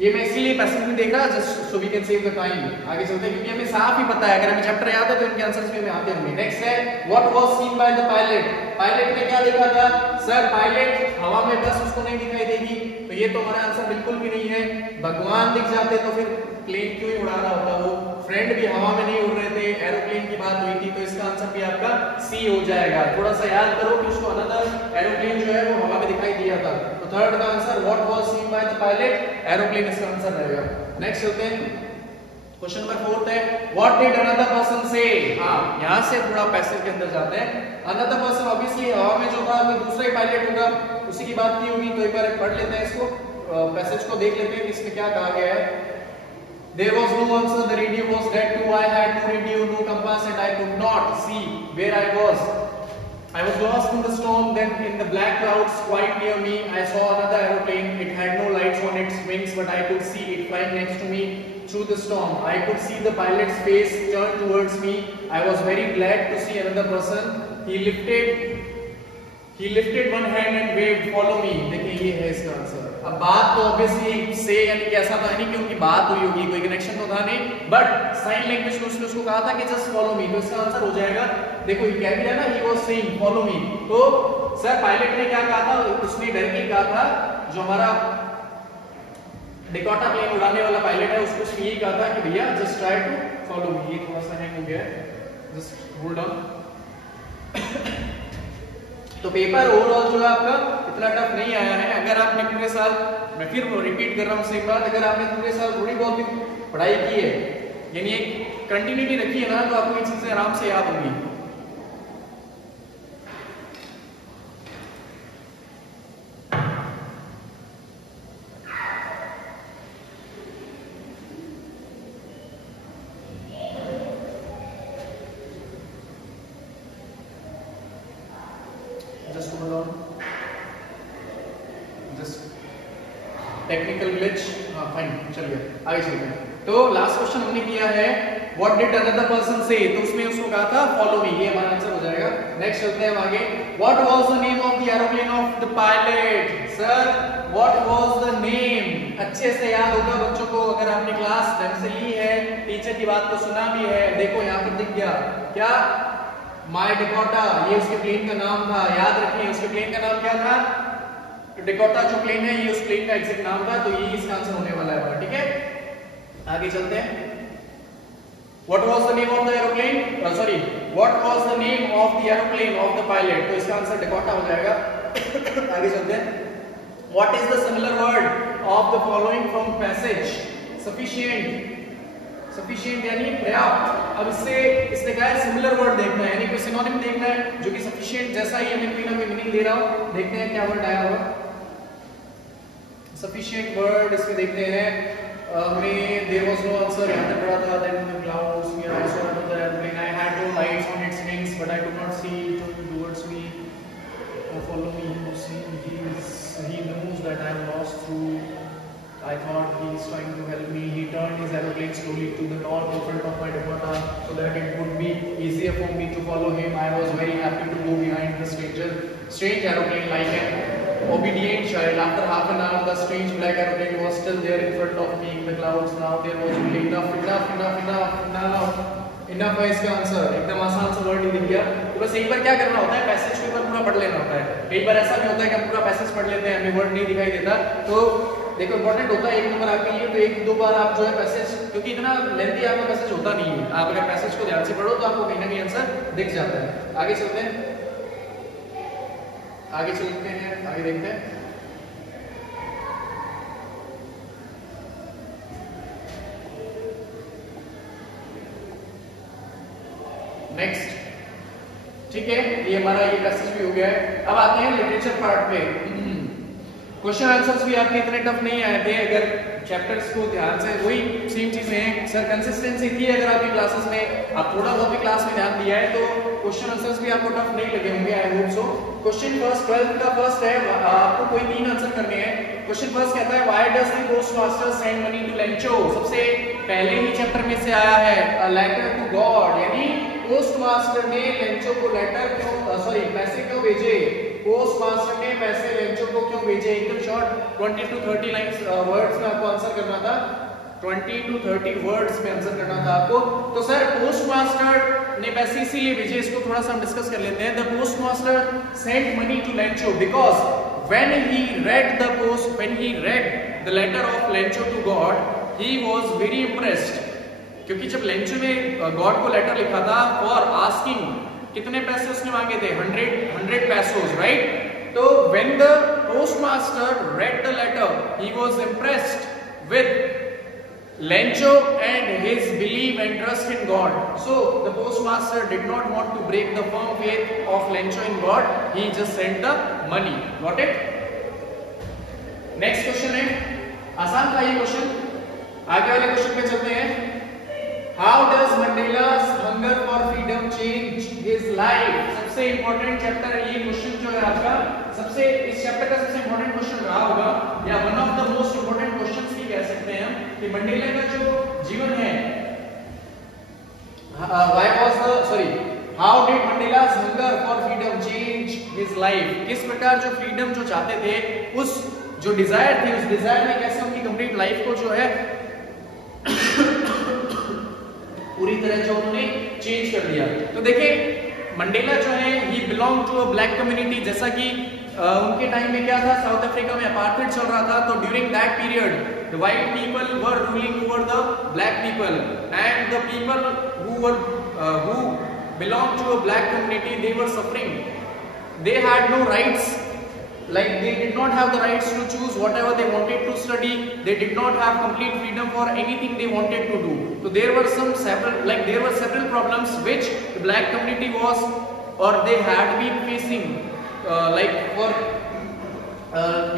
ये मैं इसीलिए पैसेज में देख रहा just so we can save the time. आगे चलते हैं क्योंकि हमें साफ ही पता है, अगर हमें चैप्टर याद है तो इनके आंसर्स भी हमें आते होंगे। नेक्स्ट है, what was scene by the pilot. Pilot ने क्या देखा था? सर पायलट हवा में बस उसको नहीं दिखाई देगी, तो ये तो हमारा आंसर बिल्कुल भी नहीं है। भगवान दिख जाते तो फिर प्लेन क्यों ही उड़ा रहा होता वो? फ्रेंड भी हवा में नहीं उड़ रहे थे, एरोप्लेन की बात हुई थी, तो इसका आंसर भी आपका सी हो जाएगा। थोड़ा सा याद करो कि उसको अनदर एरोप्लेन जो है वो हवा में दिखाई दिया था, तो थर्ड का answer what was scene by the pilot, aeroplane इसका आंसर रहेगा। नेक्स्ट चलते हैं, क्वेश्चन नंबर 4 है, व्हाट डिड अनदर पर्सन से। हां, यहां से थोड़ा पैसेज के अंदर जाते हैं। अनदर पर्सन ऑब्वियसली हवा में जो था वो दूसरा ही पायलट होगा, उसी की बात की होगी, तो एक बार पढ़ लेते हैं इसको, पैसेज को देख लेते हैं कि इसमें क्या कहा गया है। There was no answer, the radio was dead too, I had no radio, no compass and I could not see where I was. I was lost in the storm, then in the black clouds quite near me, I saw another aeroplane. It had no lights on its wings, but I could see it flying next to me through the storm. I could see the pilot's face turn towards me. I was very glad to see another person. He lifted one hand and waved, follow me. देखिए ये है इसका आंसर। अब बात तो ऑब्वियसली से यानी कि ऐसा था नहीं कि उनकी बात हुई होगी, कोई कनेक्शन तो था नहीं, बट साइन लैंग्वेज में उसने उसको कहा था कि जस्ट फॉलो मी, तो इसका आंसर हो जाएगा। देखो ये क्या दिया ना, he was saying follow me, तो सर पायलट ने क्या कहा था? उसने डायरेक्टली कहा था, जो हमारा डेकोटा प्लेन उड़ाने वाला पायलट है उसको यही कहा था कि भैया just try to follow me. ये थोड़ा सा हैंग हो गया है, जस्ट होल्ड ऑन। तो पेपर ओवरऑल जो है आपका इतना टफ नहीं आया है। अगर आपने पूरे साल, मैं फिर रिपीट कर रहा हूँ एक बात, अगर आपने पूरे साल थोड़ी बहुत भी पढ़ाई की है, यानी एक कंटिन्यूटी रखी है ना, तो आपको ये चीजें आराम से याद होंगी। टेक्निकल ग्लिच, हाँ फाइन, चलिए आगे चलते हैं। तो लास्ट क्वेश्चन हमने किया है व्हाट डिड अनदर पर्सन से, तो उसमें उसको कहा था फॉलो मी, ये हमारा आंसर हो जाएगा। नेक्स्ट चलते हैं आगे, what was the name of the aeroplane of the pilot. Sir what was the name, अच्छे से याद होगा बच्चों को, अगर आपने क्लास ढंग से ली है, टीचर की बात को सुना भी है। देखो यहाँ पर दिख गया क्या, माय डेकोटा, ये उसके प्लेन का नाम था, याद रखिए उसके प्लेन का नाम क्या था, डेकोटा जो प्लेन है ये उस प्लेन का एग्जैक्ट नाम था, तो ये इसका आंसर होने वाला है। ठीक है, आगे चलते हैं। What was the name of the aeroplane? Sorry, what was the name of the aeroplane of the pilot? तो इसका आंसर डेकोटा हो जाएगा। आगे चलते हैं। What is the similar word of the following from passage? Sufficient, sufficient यानी पर्याप्त। अब इससे क्या है, सिमिलर वर्ड देखना है, यानी कोई सिनोनिम देखना है जो कि सफिशिएंट जैसा ही हमें कोई ना कोई मीनिंग दे रहा हो। देखते हैं क्या वर्ड आया होगा। सफिशिएंट वर्ड इसमें देखते हैं, हमें देयर वाज नो आंसर, यहाँ तक पढ़ा था, then the clouds we are so another airplane, I had no lights on its wings but I could not see it towards me, follow me, he knows that I am lost through, I thought he is trying to help me, he turned his aeroplane slowly to the north in front of my Dakota so that it would be easier for me to follow him. I was very happy to go behind the strange aeroplane like an obedient child. After half an hour the strange black aeroplane was still there in front of me in the clouds. Now there was only enough है इसका आंसर। एकदम आसान सा वर्ड ही दिख गया। तो बस एक बार क्या करना होता है, पैसेज को एक बार पूरा पढ़ लेना होता है। कई बार ऐसा भी होता है कि हम पूरा पैसेज पढ़ लेते हैं, हमें वर्ड नहीं दिखाई देता, तो देखो इंपॉर्टेंट होता है एक नंबर आपके लिए, तो एक दो बार आप जो है पैसेज, क्योंकि इतना लेंथी आपका पैसेज होता नहीं है, आप अगर पैसेज को ध्यान से पढ़ो तो आपको कहीं ना कहीं आंसर दिख जाता है। आगे चलते हैं, आगे चलते हैं, आगे देखते हैं। नेक्स्ट, ठीक है, ये हमारा ये पैसेज भी हो गया है। अब आते हैं लिटरेचर पार्ट पे। क्वेश्चन आंसर्स भी आपके इतने टफ नहीं आए थे, अगर चैप्टर्स को ध्यान से, वही सेम चीजें हैं सर, कंसिस्टेंसी थी अगर आपकी क्लासेस में, आप थोड़ा बहुत भी क्लास में ध्यान दिया है तो क्वेश्चन आंसर्स भी आपको टफ नहीं लगे होंगे, I hope so. Question first 12th का फर्स्ट है, आपको कोई 3 आंसर करने हैं। क्वेश्चन फर्स्ट कहता है why does the post master send money to Lencho. सबसे पहले ही चैप्टर में से आया है, अ लेटर टू गॉड, यानी पोस्ट मास्टर ने लेंचो को लेटर क्यों, सॉरी पैसे क्यों भेजे, पोस्ट मास्टर ने पैसे लेंचो को क्यों भेजे। एकदम शॉर्ट 20 to 30 लाइंस वर्ड्स में आपको आंसर करना था, 20 to 30 वर्ड्स में आंसर करना था आपको। तो सर पोस्ट मास्टर ने पैसे इसीलिए भेजे, इसको थोड़ा सा हम डिस्कस कर लेते हैं। The post master sent money to Lencho because when he read the letter of Lencho to God, he was very impressed। क्योंकि जब लेंचो ने गॉड को लेटर लिखा था फॉर आस्किंग, कितने पैसे उसने मांगे थे, 100 पैसोस, राइट। तो when the postmaster read the letter, he was impressed with Lencho and his belief and trust in God. So the postmaster did not want to break the firm faith of Lencho in God. He just sent the money. Got it? Next question है, आसान था ये क्वेश्चन। आगे वाले क्वेश्चन पे चलते हैं। How does Mandela's hunger for freedom change his life? सबसे इंपॉर्टेंट चैप्टर ये क्वेश्चन जो है आपका, सबसे इस चैप्टर का सबसे इंपॉर्टेंट क्वेश्चन रहा होगा, या one of the most important questions भी कह सकते हैं हम, कि मंडेला का जो जीवन है, how did Mandela's hunger for freedom change his life? किस प्रकार जो फ्रीडम जो चाहते थे, उस जो डिजायर थी, उस डिजायर ने कैसे उनकी कंप्लीट लाइफ को जो है पूरी तरह जो उन्होंने चेंज कर दिया। तो देखिए मंडेला जो है he belong to a black community, जैसा कि उनके टाइम में क्या था, साउथ अफ्रीका में अपार्थाइड चल रहा था। तो during that period the white people were ruling over the black people and the people who belong to a black community, they were suffering, they had no rights, like they did not have the rights to choose whatever they wanted to study, they did not have complete freedom for anything they wanted to do. So there were several problems which the black community was or they had been facing,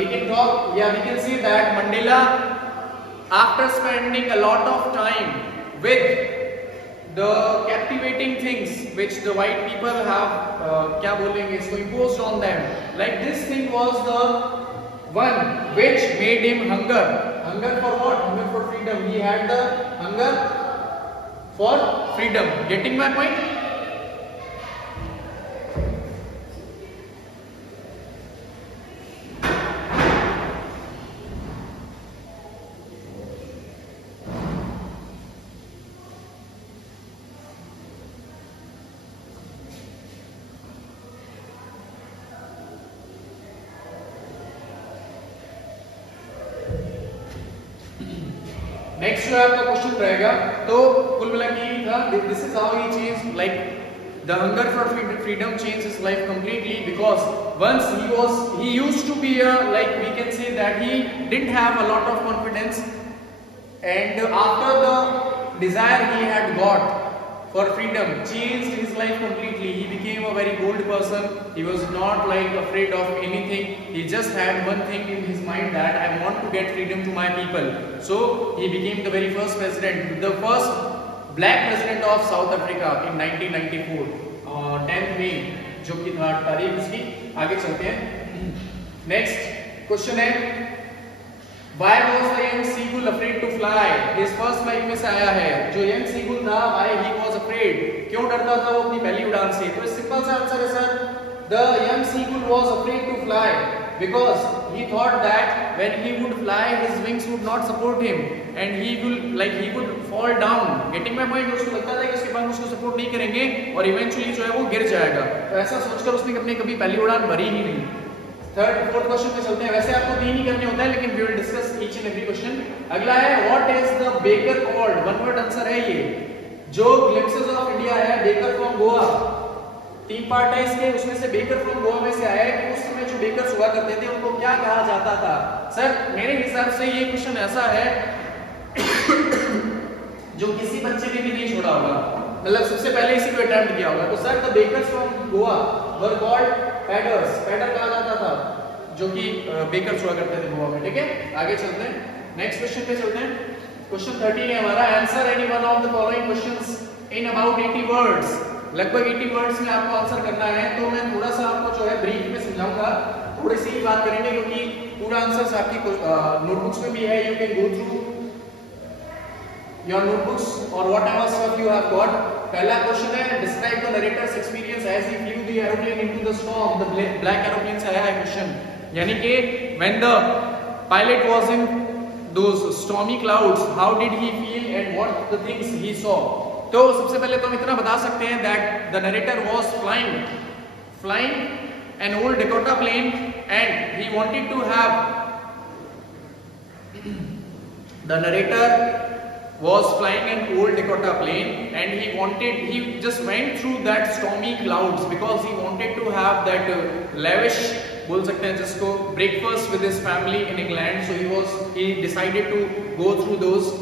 we can see that Mandela, after spending a lot of time with the captivating things which the white people have imposed on them, like this thing was the one which made him hunger for what? Hunger for freedom. He had the hunger for freedom. Getting my point? Next जो आपका क्वेश्चन रहेगा, तो कुल मिला के यही था, this is how he change, like the hunger for freedom change his life completely, because once he used to be like we can say that he didn't have a lot of confidence, and after the desire he had got for freedom changed his life completely. He became a very bold person. He was not like afraid of anything. He just had one thing in his mind, that I want to get freedom to my people. So he became the very first president, the first black president of South Africa in 1994, 10th May जो कि था तारीख उसकी। आगे चलते हैं। नेक्स्ट क्वेश्चन है, Why was the young seagull afraid to fly? His first life में से आया है, जो young seagull था, why he was afraid? क्यों डरता था वो अपनी पहली उड़ान से? तो सिंपल सा आंसर है sir, the young seagull was afraid to fly because he thought that when he would fly, his wings would not support him and he would fall down. Getting my point? उसको लगता था कि उसके पंख उसको सपोर्ट नहीं करेंगे और इवेंचुअली जो है वो गिर जाएगा। तो ऐसा सोचकर उसने अपनी कभी पहली उड़ान भरी ही नहीं। थर्ड फोर्थ क्वेश्चन पे चलते हैं। वैसे आपको 3 ही करने होता है, लेकिन we will discuss each and every question. अगला है, what is the baker called? One word answer है ये। जो ग्लिम्पसेस ऑफ इंडिया है, बेकर फ्रॉम गोवा, 3 पार्ट है इसके, उसमें से बेकर फ्रॉम गोवा में से आया है कि उस समय जो बेकर्स हुआ करते थे उनको क्या कहा जाता था? सर मेरे हिसाब से ये क्वेश्चन ऐसा है जो किसी बच्चे ने भी नहीं छोड़ा होगा। मतलब सबसे पहले इसी को अटेम्प्ट किया होगा। तो sir the bakers from Goa were called paders, pader कहा जाता था जो कि बेकर्स हुआ करते थे गोवा में। ठीक है, आगे चलते हैं, नेक्स्ट क्वेश्चन पे चलते हैं। क्वेश्चन 30 है हमारा, answer any one of the following questions in about 80 words. लगभग 80 वर्ड्स में आपको आंसर करना है। तो मैं थोड़ा सा आपको जो है ब्रीफ में समझाऊंगा, थोड़ी सी ही बात करेंगे क्योंकि पूरा आंसर आपकी नोटबुक्स में भी है। You can go through your notebooks और whatever stuff you have got. पहला क्वेश्चन है, describe the narrator's experience as he flew the aeroplane into the storm. The black aeroplane से आया है क्वेश्चन, यानी कि when the pilot was in those stormy clouds how did he feel and what the things he saw. तो सबसे पहले तो हम इतना बता सकते हैं that the narrator was flying an old Dakota plane and he wanted to have the narrator was flying an old Dakota plane and he just went through that stormy clouds because he wanted to have that lavish बोल सकते हैं जिसको breakfast with his family in England. So he decided to go through those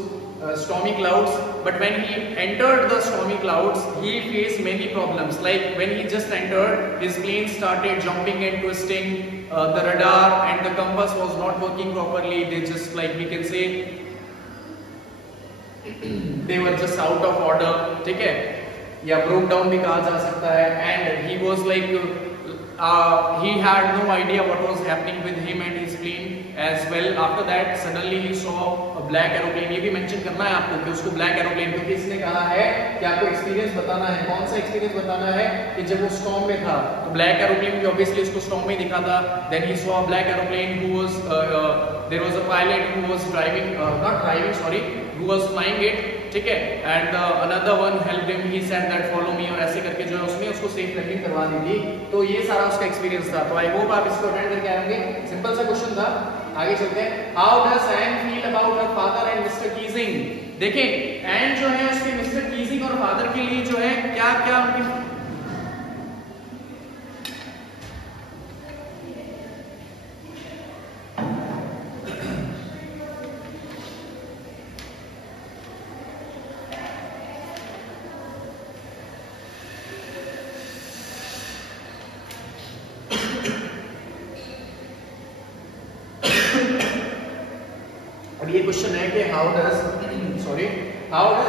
stormy clouds, but when he entered the stormy clouds he faced many problems. Like when he just entered, his plane started jumping and twisting, the radar and the compass was not working properly. They just, like we can say, they were just out of order, ठीक है, या broke down भी कहा जा सकता है। and he was like he had no idea what was happening with him and his plane as well. After that suddenly he saw a black aeroplane. ये भी मेंशन करना है आपको कि उसको black aeroplane, क्योंकि इसने कहा है कि आपको एक्सपीरियंस बताना है। कौन सा एक्सपीरियंस बताना है कि जब वो स्टॉर्म में था तो black aeroplane भी ऑब्वियसली उसको स्टॉर्म में दिखा था। then he saw a black aeroplane who was there was a pilot who was who was flying it, ठीक है, and another one helped him. He said that follow me, और ऐसे करके जो है उसने उसको सेफ लैंडिंग करवा दी थी। तो ये सारा उसका एक्सपीरियंस था। तो आई होप आप इसको अटेंड करके आएंगे। सिंपल सा क्वेश्चन था, आगे चलते हैं। How does N feel about her father and mister Keesing. देखें एन जो है उसके मिस्टर कीजिंग और फादर के लिए जो है क्या क्या उनकी ये क्वेश्चन है कि how does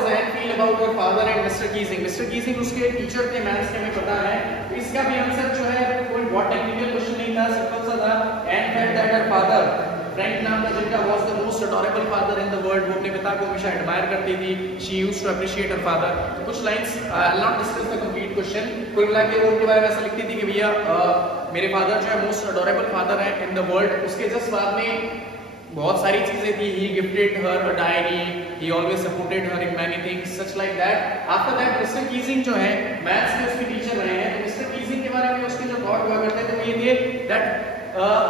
N feel about your father and mister Keesing. Mister Keesing उसके टीचर थे मैथ्स के, हमें पता है। इसका भी आंसर जो है कोई बहुत टेक्निकल क्वेश्चन नहीं था, सिंपल सा था। Anne felt that her father, Frank नाम था जिनका, was the most adorable father in the world. वो अपने पिता को हमेशा एडमायर करती थी। She used to appreciate her father. तो कुछ lines, I will not discuss the complete question. कुल मिला के वो उनके बारे में ऐसा लिखती थी कि भैया मेरे फादर जो है मोस्ट अडोरेबल फादर है इन द वर्ल्ड। उसके जस्ट बाद में बहुत सारी चीजें थी। he gifted her a diary, he always supported her in many things such like that. After that mister Keesing जो है मैथ्स के उसके टीचर रहे हैं। तो मिस्टर कीजिंग के बारे में उसके जो थॉट हुआ करते थे वो ये थे that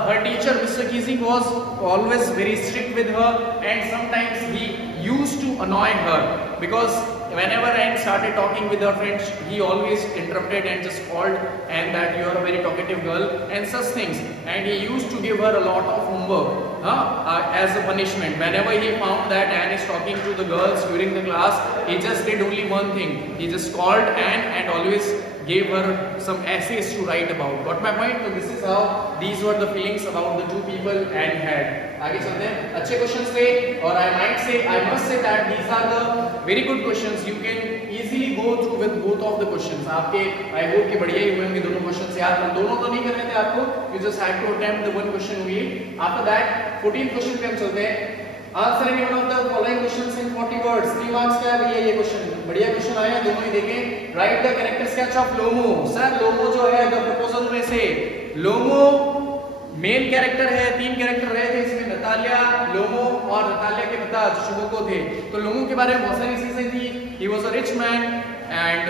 her teacher Mr. Keesing was always very strict with her and sometimes he used to annoy her because whenever Anne started talking with her friends, he always interrupted and just called and that you are a very talkative girl and such things. And he used to give her a lot of homework as a punishment. Whenever he found that Anne is talking to the girls during the class, he just did only one thing. He just called Anne and always gave her some essays to write about. Got my point? So this is how these were the feelings about the two people Anne had. आगे चलते हैं। अच्छे क्वेश्चंस थे और I must say that these are the very good questions. You can easily go through with both of the questions. आपके I hope कि बढ़िया ही हुए होंगे दोनों क्वेश्चंस याद। हम दोनों तो नहीं कर रहे थे आपको, you just had to attempt the one question only. After that 14th question पे हम चलते हैं। Answer any one of the following questions in 40 words. 3 marks का है भैया ये क्वेश्चन। बढ़िया क्वेश्चन आया है, दोनों ही देखें। Write the character sketch of Lomo. Sir Lomo जो है the proposal में से लोमो मेन कैरेक्टर है। 3 कैरेक्टर रहे थे इसमें, नतालिया, लोमो और नतालिया के पिता शुभोको थे। तो लोमो के बारे में बहुत सारी चीजें थी। He was a rich man and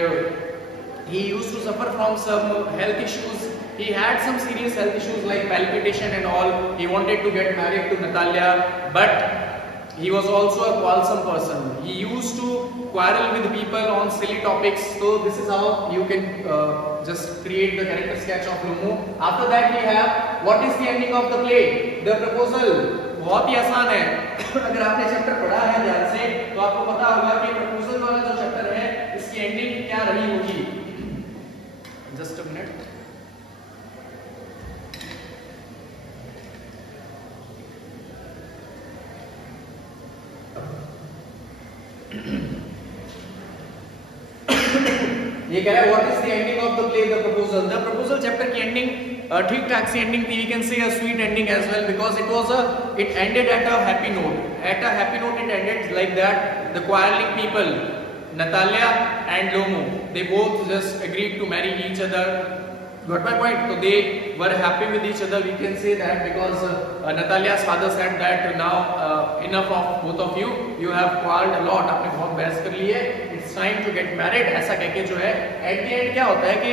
he used to suffer from some health issues. He had some serious health issues like palpitation and all. He wanted to get married to Natalia, but he was also a quarrelsome person. He used to quarrel with people on silly topics. So this is how you can just create the character sketch of Lomo. After that we have what is the ending of the play? The proposal. बहुत ही आसान है। अगर आपने चैप्टर पढ़ा है ध्यान से तो आपको पता होगा कि प्रपोजल वाला जो चैप्टर है इसकी एंडिंग यहाँ रही होगी। Just a minute. ये कह रहा है what is the ending of the play the proposal. The proposal chapter की एंडिंग ठीक ठाक सी एंडिंग थी। We can say a sweet ending as well because it ended at a happy note. At a happy note it ended like that the quarreling people Natalia and Lomo, they both just agreed to marry each other. Got my point? So they were happy with each other. We can say that because Natalia's father said that now enough of both of you. You have quarreled a lot. आपने बहुत बहस कर ली है. It's time to get married. ऐसा कह के जो है at the end क्या होता है कि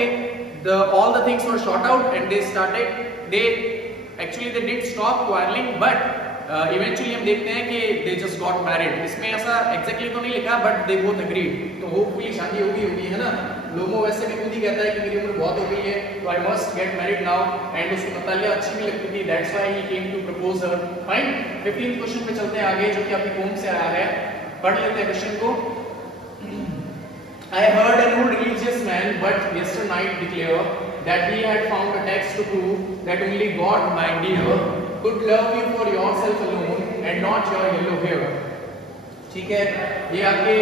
all the things were shot out and they started. They did stop quarreling, but eventually हम देखते हैं कि दे जस्ट गॉट मैरिड। इसमें ऐसा एग्जैक्टली तो नहीं लिखा बट दे बोथ एग्रीड। तो होपफुली शादी होगी है ना। लोमो वैसे भी खुद ही कहता है कि मेरी उम्र बहुत हो गई है, तो I must get married now. And उसको नतालिया अच्छी भी लगती थी, that's why he came to propose her. Fine, 15th question पे चलते हैं आगे, जो कि आपकी होम से आया है। पढ़ लेते हैं क्वेश्चन को। I heard an old religious man but yesterday night declare that he had found a text to prove that only God, my dear, could love you for yourself alone and not your yellow hair। ठीक है, ये आपके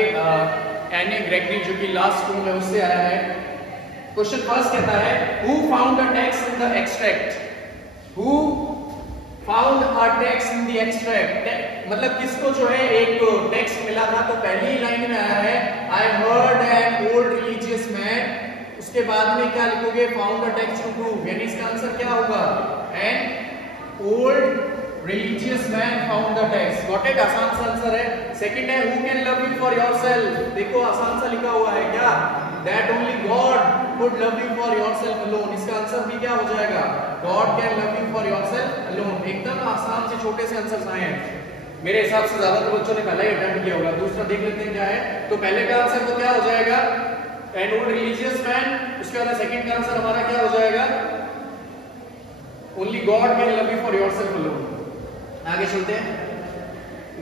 एने ग्रेगरी जो कि लास्ट रूम है उससे आया है। क्वेश्चन फर्स्ट कहता है who found a text in the extract? Who found a text in the extract? मतलब किसको जो है एक टेक्स्ट मिला था। तो पहली लाइन में आया है I heard an old religious man, उसके बाद में क्या लिखोगे? found a text to prove, यानी इसका आंसर क्या होगा? an old religious man found the text। Got it? आसान सा आंसर है। सेकंड है who can love you for yourself। देखो आसान सा लिखा हुआ है क्या? that only God could love you for yourself alone। इसका आंसर भी क्या हो जाएगा? God can love you for yourself alone। एकदम आसान से छोटे से आंसर आए हैं। मेरे हिसाब से ज्यादातर बच्चों ने पहला ही अटेम्प्ट किया होगा। दूसरा देख लेते हैं क्या है। तो पहले का आंसर तो क्या हो जाएगा? an old religious man। उसके बाद सेकंड का आंसर हमारा क्या हो जाएगा? Only God can love you for yourself alone। आगे चलते हैं।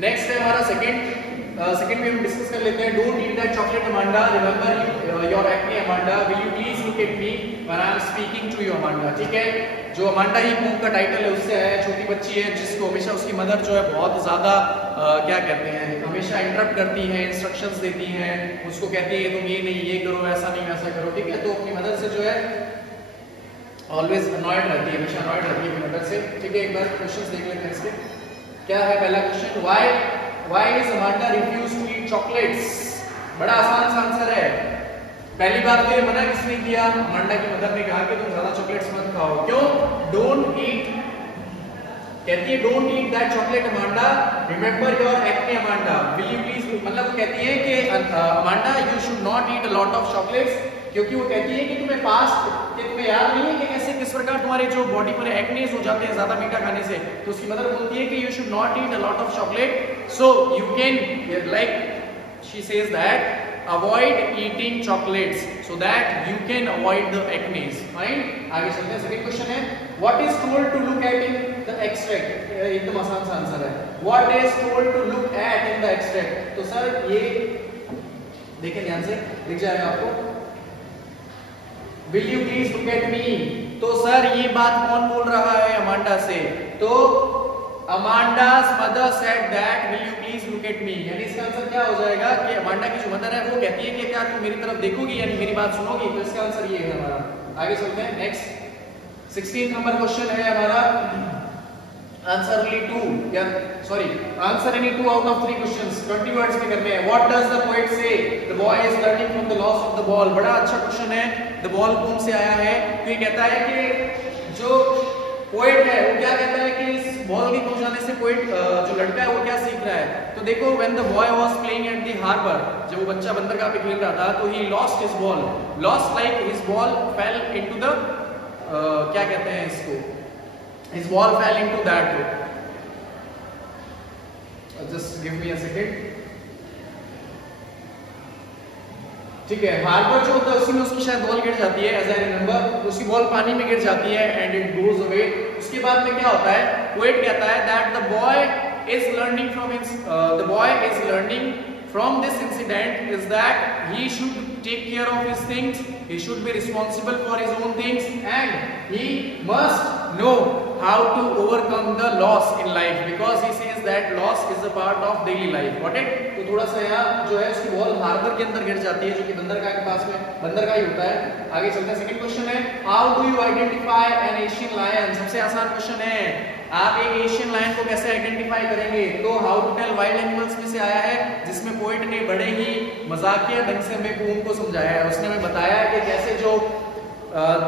नेक्स्ट है हमारा सेकंड में हम डिस्कस कर लेते हैं। Don't eat that chocolate Amanda, remember your acne Amanda, will you please look at me when I am speaking to you Amanda. ठीक है, जो अमांडा ही बुक का टाइटल है उससे है। छोटी बच्ची है जिसको हमेशा उसकी मदर जो है बहुत ज्यादा क्या कहते हैं, हमेशा इंटरप्ट करती है, इंस्ट्रक्शंस देती हैं, उसको कहती है तुम ये नहीं ये करो, ऐसा नहीं वैसा करो। ठीक है, तो अपनी मदर से जो है ऑलवेज अनॉयड रहती है, हमेशा अनॉयड रहती है मदर से। ठीक है, एक बार क्वेश्चंस देख लेते हैं इसके। क्या है पहला question? Why is Amanda refuse to eat chocolates? बड़ा आसान सा आंसर है। पहली बात तो ये मना किसने किया? अमांडा की मदर ने कहा कि तुम ज्यादा चॉकलेट्स मत खाओ। क्यों? डोंट ईट, कहती है don't eat that chocolate Amanda, remember your acne Amanda, will you please, मतलब वो कहती है कि Amanda you should not eat a lot of chocolates, क्योंकि वो कहती है कि तुम्हें पास्ट कि तुम्हें याद नहीं है कि कैसे किस प्रकार तुम्हारे जो बॉडी पर एक्नेस हो जाते हैं ज्यादा मीठा खाने से। तो उसकी मदर बोलती है कि you should not eat a lot of chocolate, so you can like she says that avoid eating chocolates so that you can avoid the acnes. Fine, आगे चलते हैं। सेकंड क्वेश्चन है what is told to look at in the extract. एकदम आसान सा आंसर है। What is told to look at in the extract. तो सर ये देखें ध्यान से, दिख जाएगा आपको। Will you please look at me? तो सर ये बात कौन बोल रहा है अमांडा से? तो अमांडा's mother said that will you please look at me, यानी इसका आंसर क्या हो जाएगा कि अमांडा की जो मदर है वो कहती है कि क्या तुम मेरी तरफ देखोगी यानी मेरी बात सुनोगी। तो इसका आंसर ये है हमारा। आगे चलते हैं। नेक्स्ट 16 नंबर क्वेश्चन है हमारा आंसर ओनली 2 या sorry answer any 2 out of 3 questions 20 words में करने हैं। व्हाट डज द पोएट से? The boy is learning from the loss of the ball. बड़ा अच्छा क्वेश्चन है। द बॉल पोम से आया है। तो ये कहता है कि जो पोएट है वो क्या कहता है कि इस बॉल के खो जाने से पोएट जो लड़का है वो क्या सीख रहा है? तो देखो when the boy was playing at the harbour, जब वो बच्चा बंदरगाह पे खेल रहा था तो he lost his ball, lost like his ball fell into the क्या कहते हैं इसको, his ball fell into that just give me a second। ठीक है, हार्बर जो होता है उसमें उसकी शायद बॉल गिर जाती है एज आई रिमेंबर, उसकी बॉल पानी में गिर जाती है एंड इट गोज अवे। उसके बाद में क्या होता है? पोएट कहता है that the boy is learning from this incident is that he should take care of his things, he should be responsible for his own things, and he must know how to overcome the loss in life, because he says that loss is a part of daily life. Got it? तो थोड़ा सा यहाँ जो है उसकी बॉल हार्बर के अंदर गिर जाती है, जो कि बंदरगाह के पास में बंदरगाह ही होता है। आगे चलते हैं, सेकंड क्वेश्चन है, how do you identify an Asian lion? सबसे आसान क्वेश्चन है, आप एक एशियन लायन को कैसे आइडेंटिफाई करेंगे? तो how to tell wild animals में से आया है, जिसमें पोएट ने बड़े ही मजाकिया ढंग से हमें पोएम को समझाया है। उसने हमें बताया है कि कैसे जो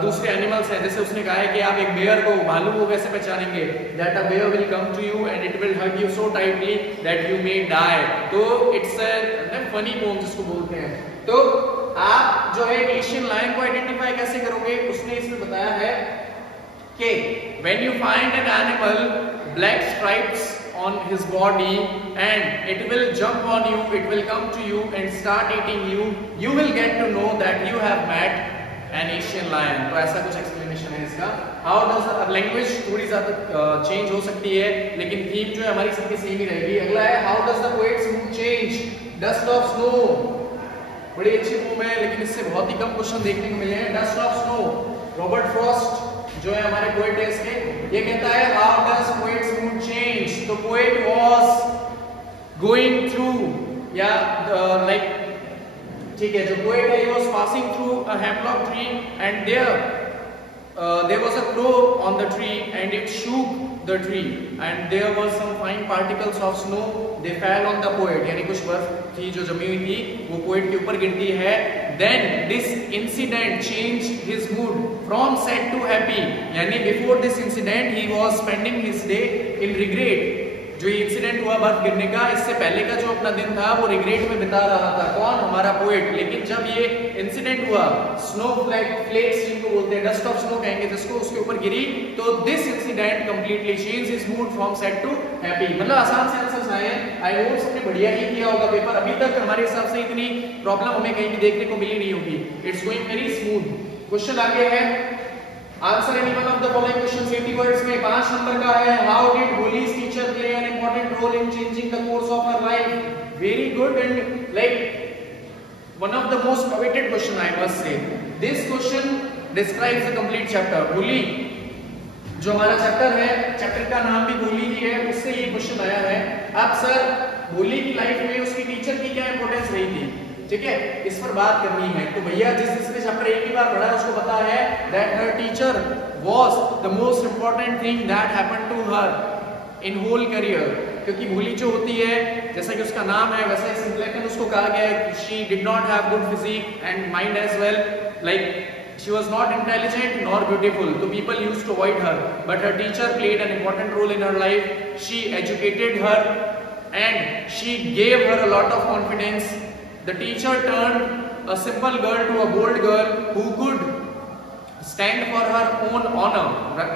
दूसरे एनिमल्स हैं, जैसे उसने कहा है कि आप एक बेयर को, भालू को कैसे पहचानेंगे, that a bear will come to you and it will hug you so tightly that you may die. तो इट्स अ फनी पोएम जिसको बोलते हैं। तो आप जो है एशियन लायन को आइडेंटिफाई कैसे करोगे? उसने इसमें बताया है कि when you find an animal black stripes on his body and it will jump on you, it will come to you and start eating you, you will get to know that you have met an Asian lion। तो ऐसा कुछ एक्सप्लेनेशन है इसका। हाउ डज लैंग्वेज थोड़ी ज्यादा चेंज हो सकती है, लेकिन थीम जो है हमारी सबकी सेम ही रहेगी। अगला है, how does the poets mood change? Dust of snow, बड़ी अच्छी पोएम है, लेकिन इससे बहुत ही कम क्वेश्चन देखने को मिले हैं। Dust of snow, Robert Frost जो है हमारे पोएट है इसके, ये कहता है how does poets mood change? तो पोएट वाज गोइंग थ्रू या लाइक, ठीक है, जो पोएट है he was passing through a hemlock tree and there was a crow on the tree and it shook the tree and there was some fine particles of snow, they fell on the poet। यानी कुछ बर्फ थी जो जमी हुई थी, वो पोएट के ऊपर गिरती है। Then this incident changed his mood from sad to happy, यानी before this incident he was spending his day in regret। जो ये इंसिडेंट हुआ बर्फ गिरने का, इससे पहले का जो अपना दिन था वो रिग्रेट में बिता रहा था। कौन? हमारा पोएट। लेकिन जब ये इंसिडेंट हुआ, स्नो फ्लेक्स जिनको बोलते हैं, डस्ट ऑफ स्नो कहेंगे जिसको, उसके ऊपर गिरी, तो this incident completely change his mood from sad to happy. मतलब आसान से आंसर्स आए हैं। आई होप सबने बढ़िया ही किया होगा पेपर। अभी तक हमारे हिसाब से इतनी प्रॉब्लम हमें कहीं भी देखने को मिली नहीं होगी। It's going very smooth. Question आगे है, answer any one of the following questions 80 words में। 5 नंबर का है, how did Holly's teacher play an important role in changing the course of her life? Very good and like one of the most coveted question I must say. This question describes the complete chapter. Holly जो हमारा चैप्टर है, चैप्टर का नाम भी होली ही है, उससे ये क्वेश्चन आया है। अब सर होली की लाइफ में उसकी टीचर की क्या इंपॉर्टेंस रही थी, ठीक है, इस पर बात करनी है। तो भैया जिसने चैप्टर एक ही बार पढ़ा है उसको पता है that her teacher was the most important thing that happened to her in whole career. क्योंकि होली जो होती है, जैसा कि उसका नाम है वैसा ही सिंपलेटन उसको कहा गया है, she did not have good physique and mind as well, like she was not intelligent nor beautiful, so people used to avoid her, but her teacher played an important role in her life. She educated her and she gave her a lot of confidence. The teacher turned a simple girl to a bold girl who could stand for her own honor,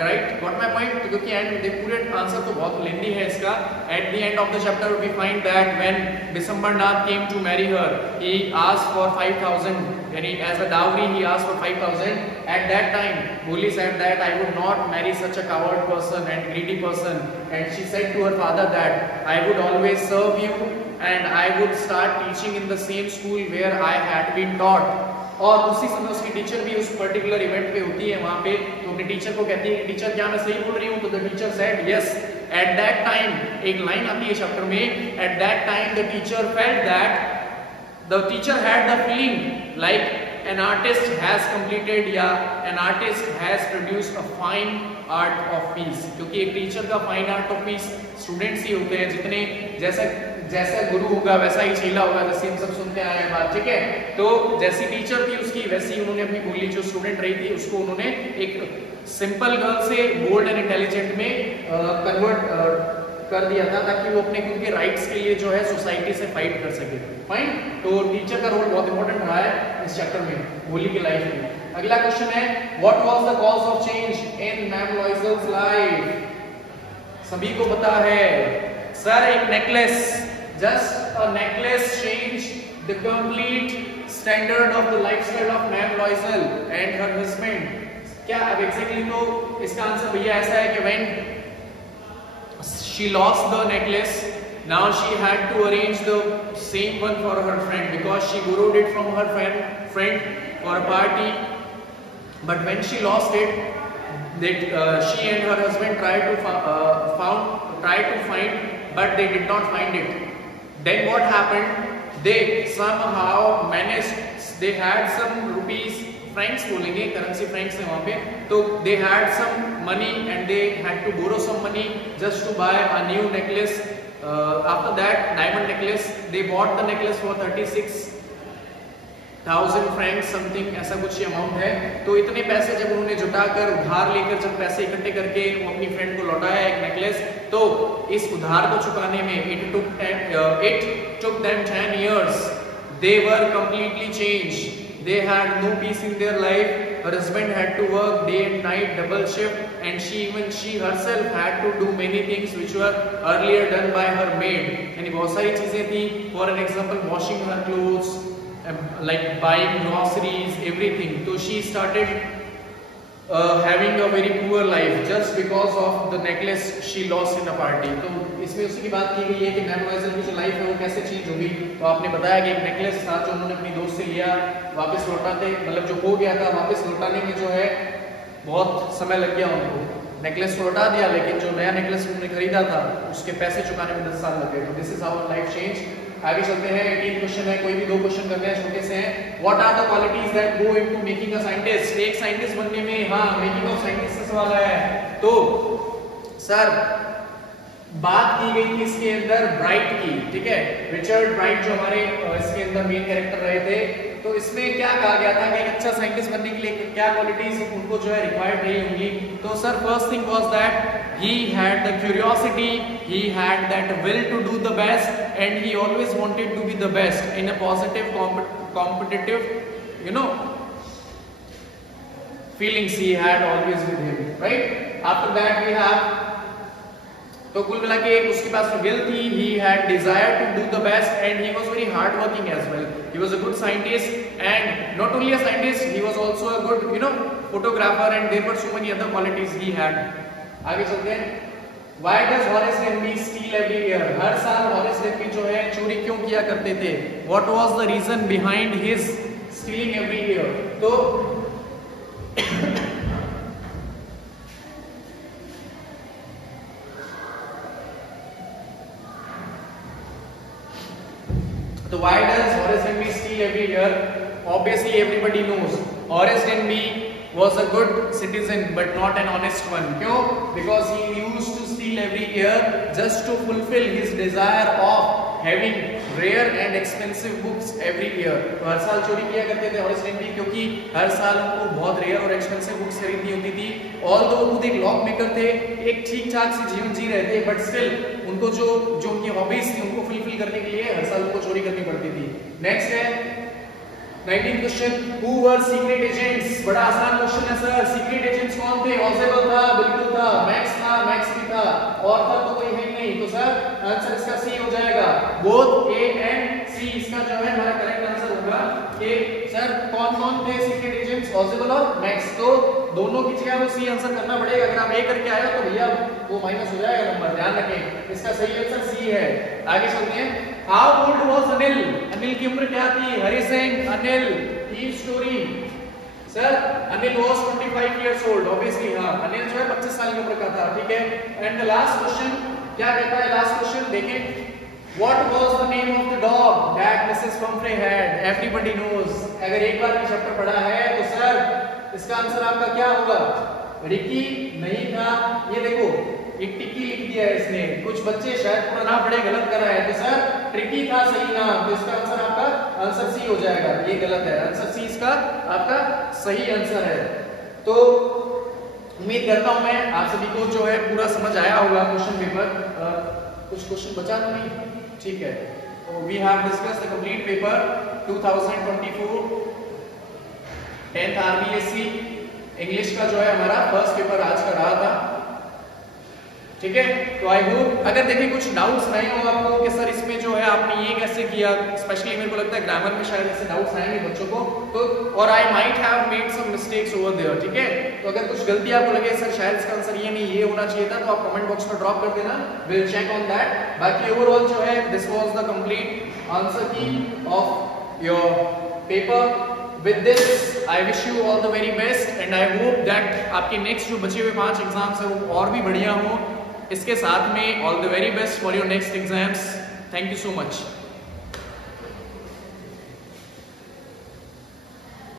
right? Got my point? क्योंकि एंड दे पूरे आंसर तो बहुत लेंदी है इसका। At the end of the chapter we find that when December Nath came to marry her, he asked for 5,000, यानी as a dowry he asked for 5,000. At that time, Holi said that I would not marry such a coward person and greedy person, and she said to her father that I would always serve you and I would start teaching in the same school where I had been taught। और उसी समय उसकी टीचर भी उस पर्टिकुलर इवेंट पे होती है वहां पे, तो अपने टीचर को कहती है कि टीचर क्या मैं सही बोल रही हूँ? तो the teacher said yes. At that time एक लाइन आती है चैप्टर में, at that time the teacher felt that the teacher had the feeling like an artist has completed या an artist has produced a fine art of peace। क्योंकि एक टीचर का fine art of piece students ही होते हैं, जितने जैसा गुरु होगा वैसा ही चेला होगा, जैसे हम सब सुनते आए हैं बात, ठीक है। तो जैसी टीचर थी उसकी वैसी उन्होंने अपनी बोली जो स्टूडेंट रही थी उसको उन्होंने एक सिंपल गर्ल से बोल्ड एंड इंटेलिजेंट में कन्वर्ट कर दिया था, ताकि वो अपने खुद के राइट्स के लिए जो है सोसाइटी से फाइट कर सके। फाइन, तो टीचर का रोल बहुत इंपॉर्टेंट रहा है इस चैप्टर में, होली की लाइफ में। अगला क्वेश्चन है, what was the cause of change in ma'am Loisel's life? सभी को पता है सर, एक necklace, just a necklace change the complete standard of the lifestyle of ma'am Loisel and her husband. क्या अब एग्जैक्टली तो इसका आंसर भैया ऐसा है कि when she lost the necklace Now she had to arrange the same one for her friend because she borrowed it from her friend for a party. But when she lost it, she and her husband tried to find, but they did not find it. Then what happened? They somehow managed. They had some rupees, francs बोलेंगे, currency francs है वहाँ पे. तो they had some money and they had to borrow some money just to buy a new necklace. After that, diamond necklace. They bought the necklace for 36,000 francs something, ऐसा कुछ अमाउंट है. तो इतने पैसे जब उन्होंने जुटाकर उधार लेकर जब पैसे इकट्ठे करके वो अपनी फ्रेंड को लौटाया एक नेकलेस, तो इस उधार को चुकाने में it took them 10 years. They were completely changed. They had no peace in their life. Her husband had to work day and night, double shift, and she herself had to do many things which were earlier done by her maid. यानी बहुत सारी चीजें थी. For an example, washing her clothes, like buying groceries, everything. So she started having a very poor life just because of the necklace she lost in a party. तो इसमें उसी की बात की गई है कि मैडमोइसेल की जो लाइफ है वो कैसे चेंज होगी. तो आपने बताया कि एक नेकलेस था जो उन्होंने अपनी दोस्त से लिया, वापस लौटाते, मतलब जो खो गया था वापस लौटाने में जो है बहुत समय लग गया उनको. नेकलेस को लौटा दिया, लेकिन जो नया नेकलेस उन्होंने खरीदा था उसके पैसे चुकाने में 10 साल लग गए. तो this is how life change. आगे चलते हैं. 18 क्वेश्चन है, कोई भी 2 क्वेश्चन करने हैं, छोटे से हैं. What are the qualities that go into making a scientist. एक साइंटिस्ट बनने में, हाँ, मेकिंग ऑफ साइंटिस्ट से सवाल आया है. तो सर बात की गई थी इसके अंदर ब्राइट की, ठीक है, रिचर्ड ब्राइट जो हमारे इसके अंदर मेन कैरेक्टर रहे थे. तो इसमें क्या कहा गया था कि एक अच्छा साइंटिस्ट बनने के लिए क्या क्वालिटीज उनको जो है रिक्वायर्ड रही होंगी. तो sir first thing was that he had the curiosity, he had that will to do the best, and he always wanted to be the best in a positive competitive feelings he had always with him, right? After that we have, तो कुल मिला के उसके पास will थी, he had desire to do the best, and he was very hard working as well. He was a good scientist, and not only a scientist, he was also a good photographer, and there were so many other qualities he had. आगे चलते हैं. Why does Horace Denby steal every year? हर साल Horace Denby जो है चोरी क्यों किया करते थे? What was the reason behind his stealing every year? तो why does Horace Denby steal every year? Obviously everybody knows Horace Denby was a good citizen but not an honest one. क्यों? Because he used to steal every year just to fulfill his desire of having rare and expensive books every year. तो हर साल चोरी किया करते थे Horace Denby, क्योंकि हर साल उनको बहुत रेयर और एक्सपेंसिव बुक्स खरीदनी होती थी. ऑल्दो खुद एक लॉक मेकर थे, एक ठीक ठाक से जीवन जी रहे थे, बट स्टिल उनको जो उनकी हॉबीज थी उनको फुलफिल करने के लिए हर साल उनको चोरी करनी पड़ती थी. नेक्स्ट है 19 question. Who were secret agents. बड़ा आसान क्वेश्चन है सर. सीक्रेट एजेंट्स कौन थे? ऑसेबल था, बिल्कुल था. मैक्स था, मैक्स भी था. और था तो कोई है नहीं. तो सर आंसर इसका सी हो जाएगा. बोथ ए एंड सी इसका जो है हमारा करेक्ट आंसर होगा. कि सर कौन-कौन थे सीक्रेट एजेंट्स? ऑसेबल और मैक्स. तो दोनों की जगह वो सी आंसर करना पड़ेगा. अगर आप ए करके आए हो तो भैया वो माइनस हो जाएगा नंबर, ध्यान रखें. इसका सही आंसर सी है. आगे चलते हैं. How old was Anil? Anil की उम्र क्या थी? Hari Singh, Anil, theme story. Sir Anil was 25 years old. Obviously हाँ, अनिल जो है 25 साल की उम्र का था, ठीक है. एंड द लास्ट क्वेश्चन क्या कहता है? लास्ट क्वेश्चन देखें. What was the name of the dog that Mrs. Pumphrey had? Everybody knows. अगर एक बार भी चैप्टर पढ़ा है तो सर इसका आंसर आपका क्या होगा? रिकी नहीं था. ये देखो एक टिक्की लिख दिया है इसने. कुछ बच्चे शायद पूरा ना पढ़े, गलत कर रहे हैं. तो सर ट्रिकी था सही नाम. तो इसका आंसर आपका आंसर सी हो जाएगा. ये गलत है. आंसर सी इसका आपका सही आंसर है. तो उम्मीद करता हूं मैं आप सभी को जो है पूरा समझ आया होगा क्वेश्चन पेपर. कुछ क्वेश्चन बचा तो नहीं? ठीक है. तो we have discussed the complete paper 2024 10th RBSc English का जो है हमारा फर्स्ट पेपर आज का रहा था. ठीक है। तो आई होप अगर देखिए कुछ डाउट्स रहे हो आपको कि सर इसमें जो है आपने ये कैसे किया, स्पेशली मेरे को लगता है ग्रामर में शायद ऐसे डाउट्स आएंगे बच्चों को, तो और I might have made some mistakes over there, ठीक है। तो अगर कुछ गलती आपको लगे सर शायद इसका आंसर ये नहीं ये होना चाहिए था, तो आप कमेंट बॉक्स में ड्रॉप कर देना, विल चेक ऑन दैट। बाकी ओवरऑल जो है this was the complete answer key of your paper. With this, I wish you all the very best and I hope that आपके next जो बचे हुए 5 एग्जाम्स हैं वो और भी बढ़िया हो। इसके साथ में all the very best for your next exams. Thank you so much.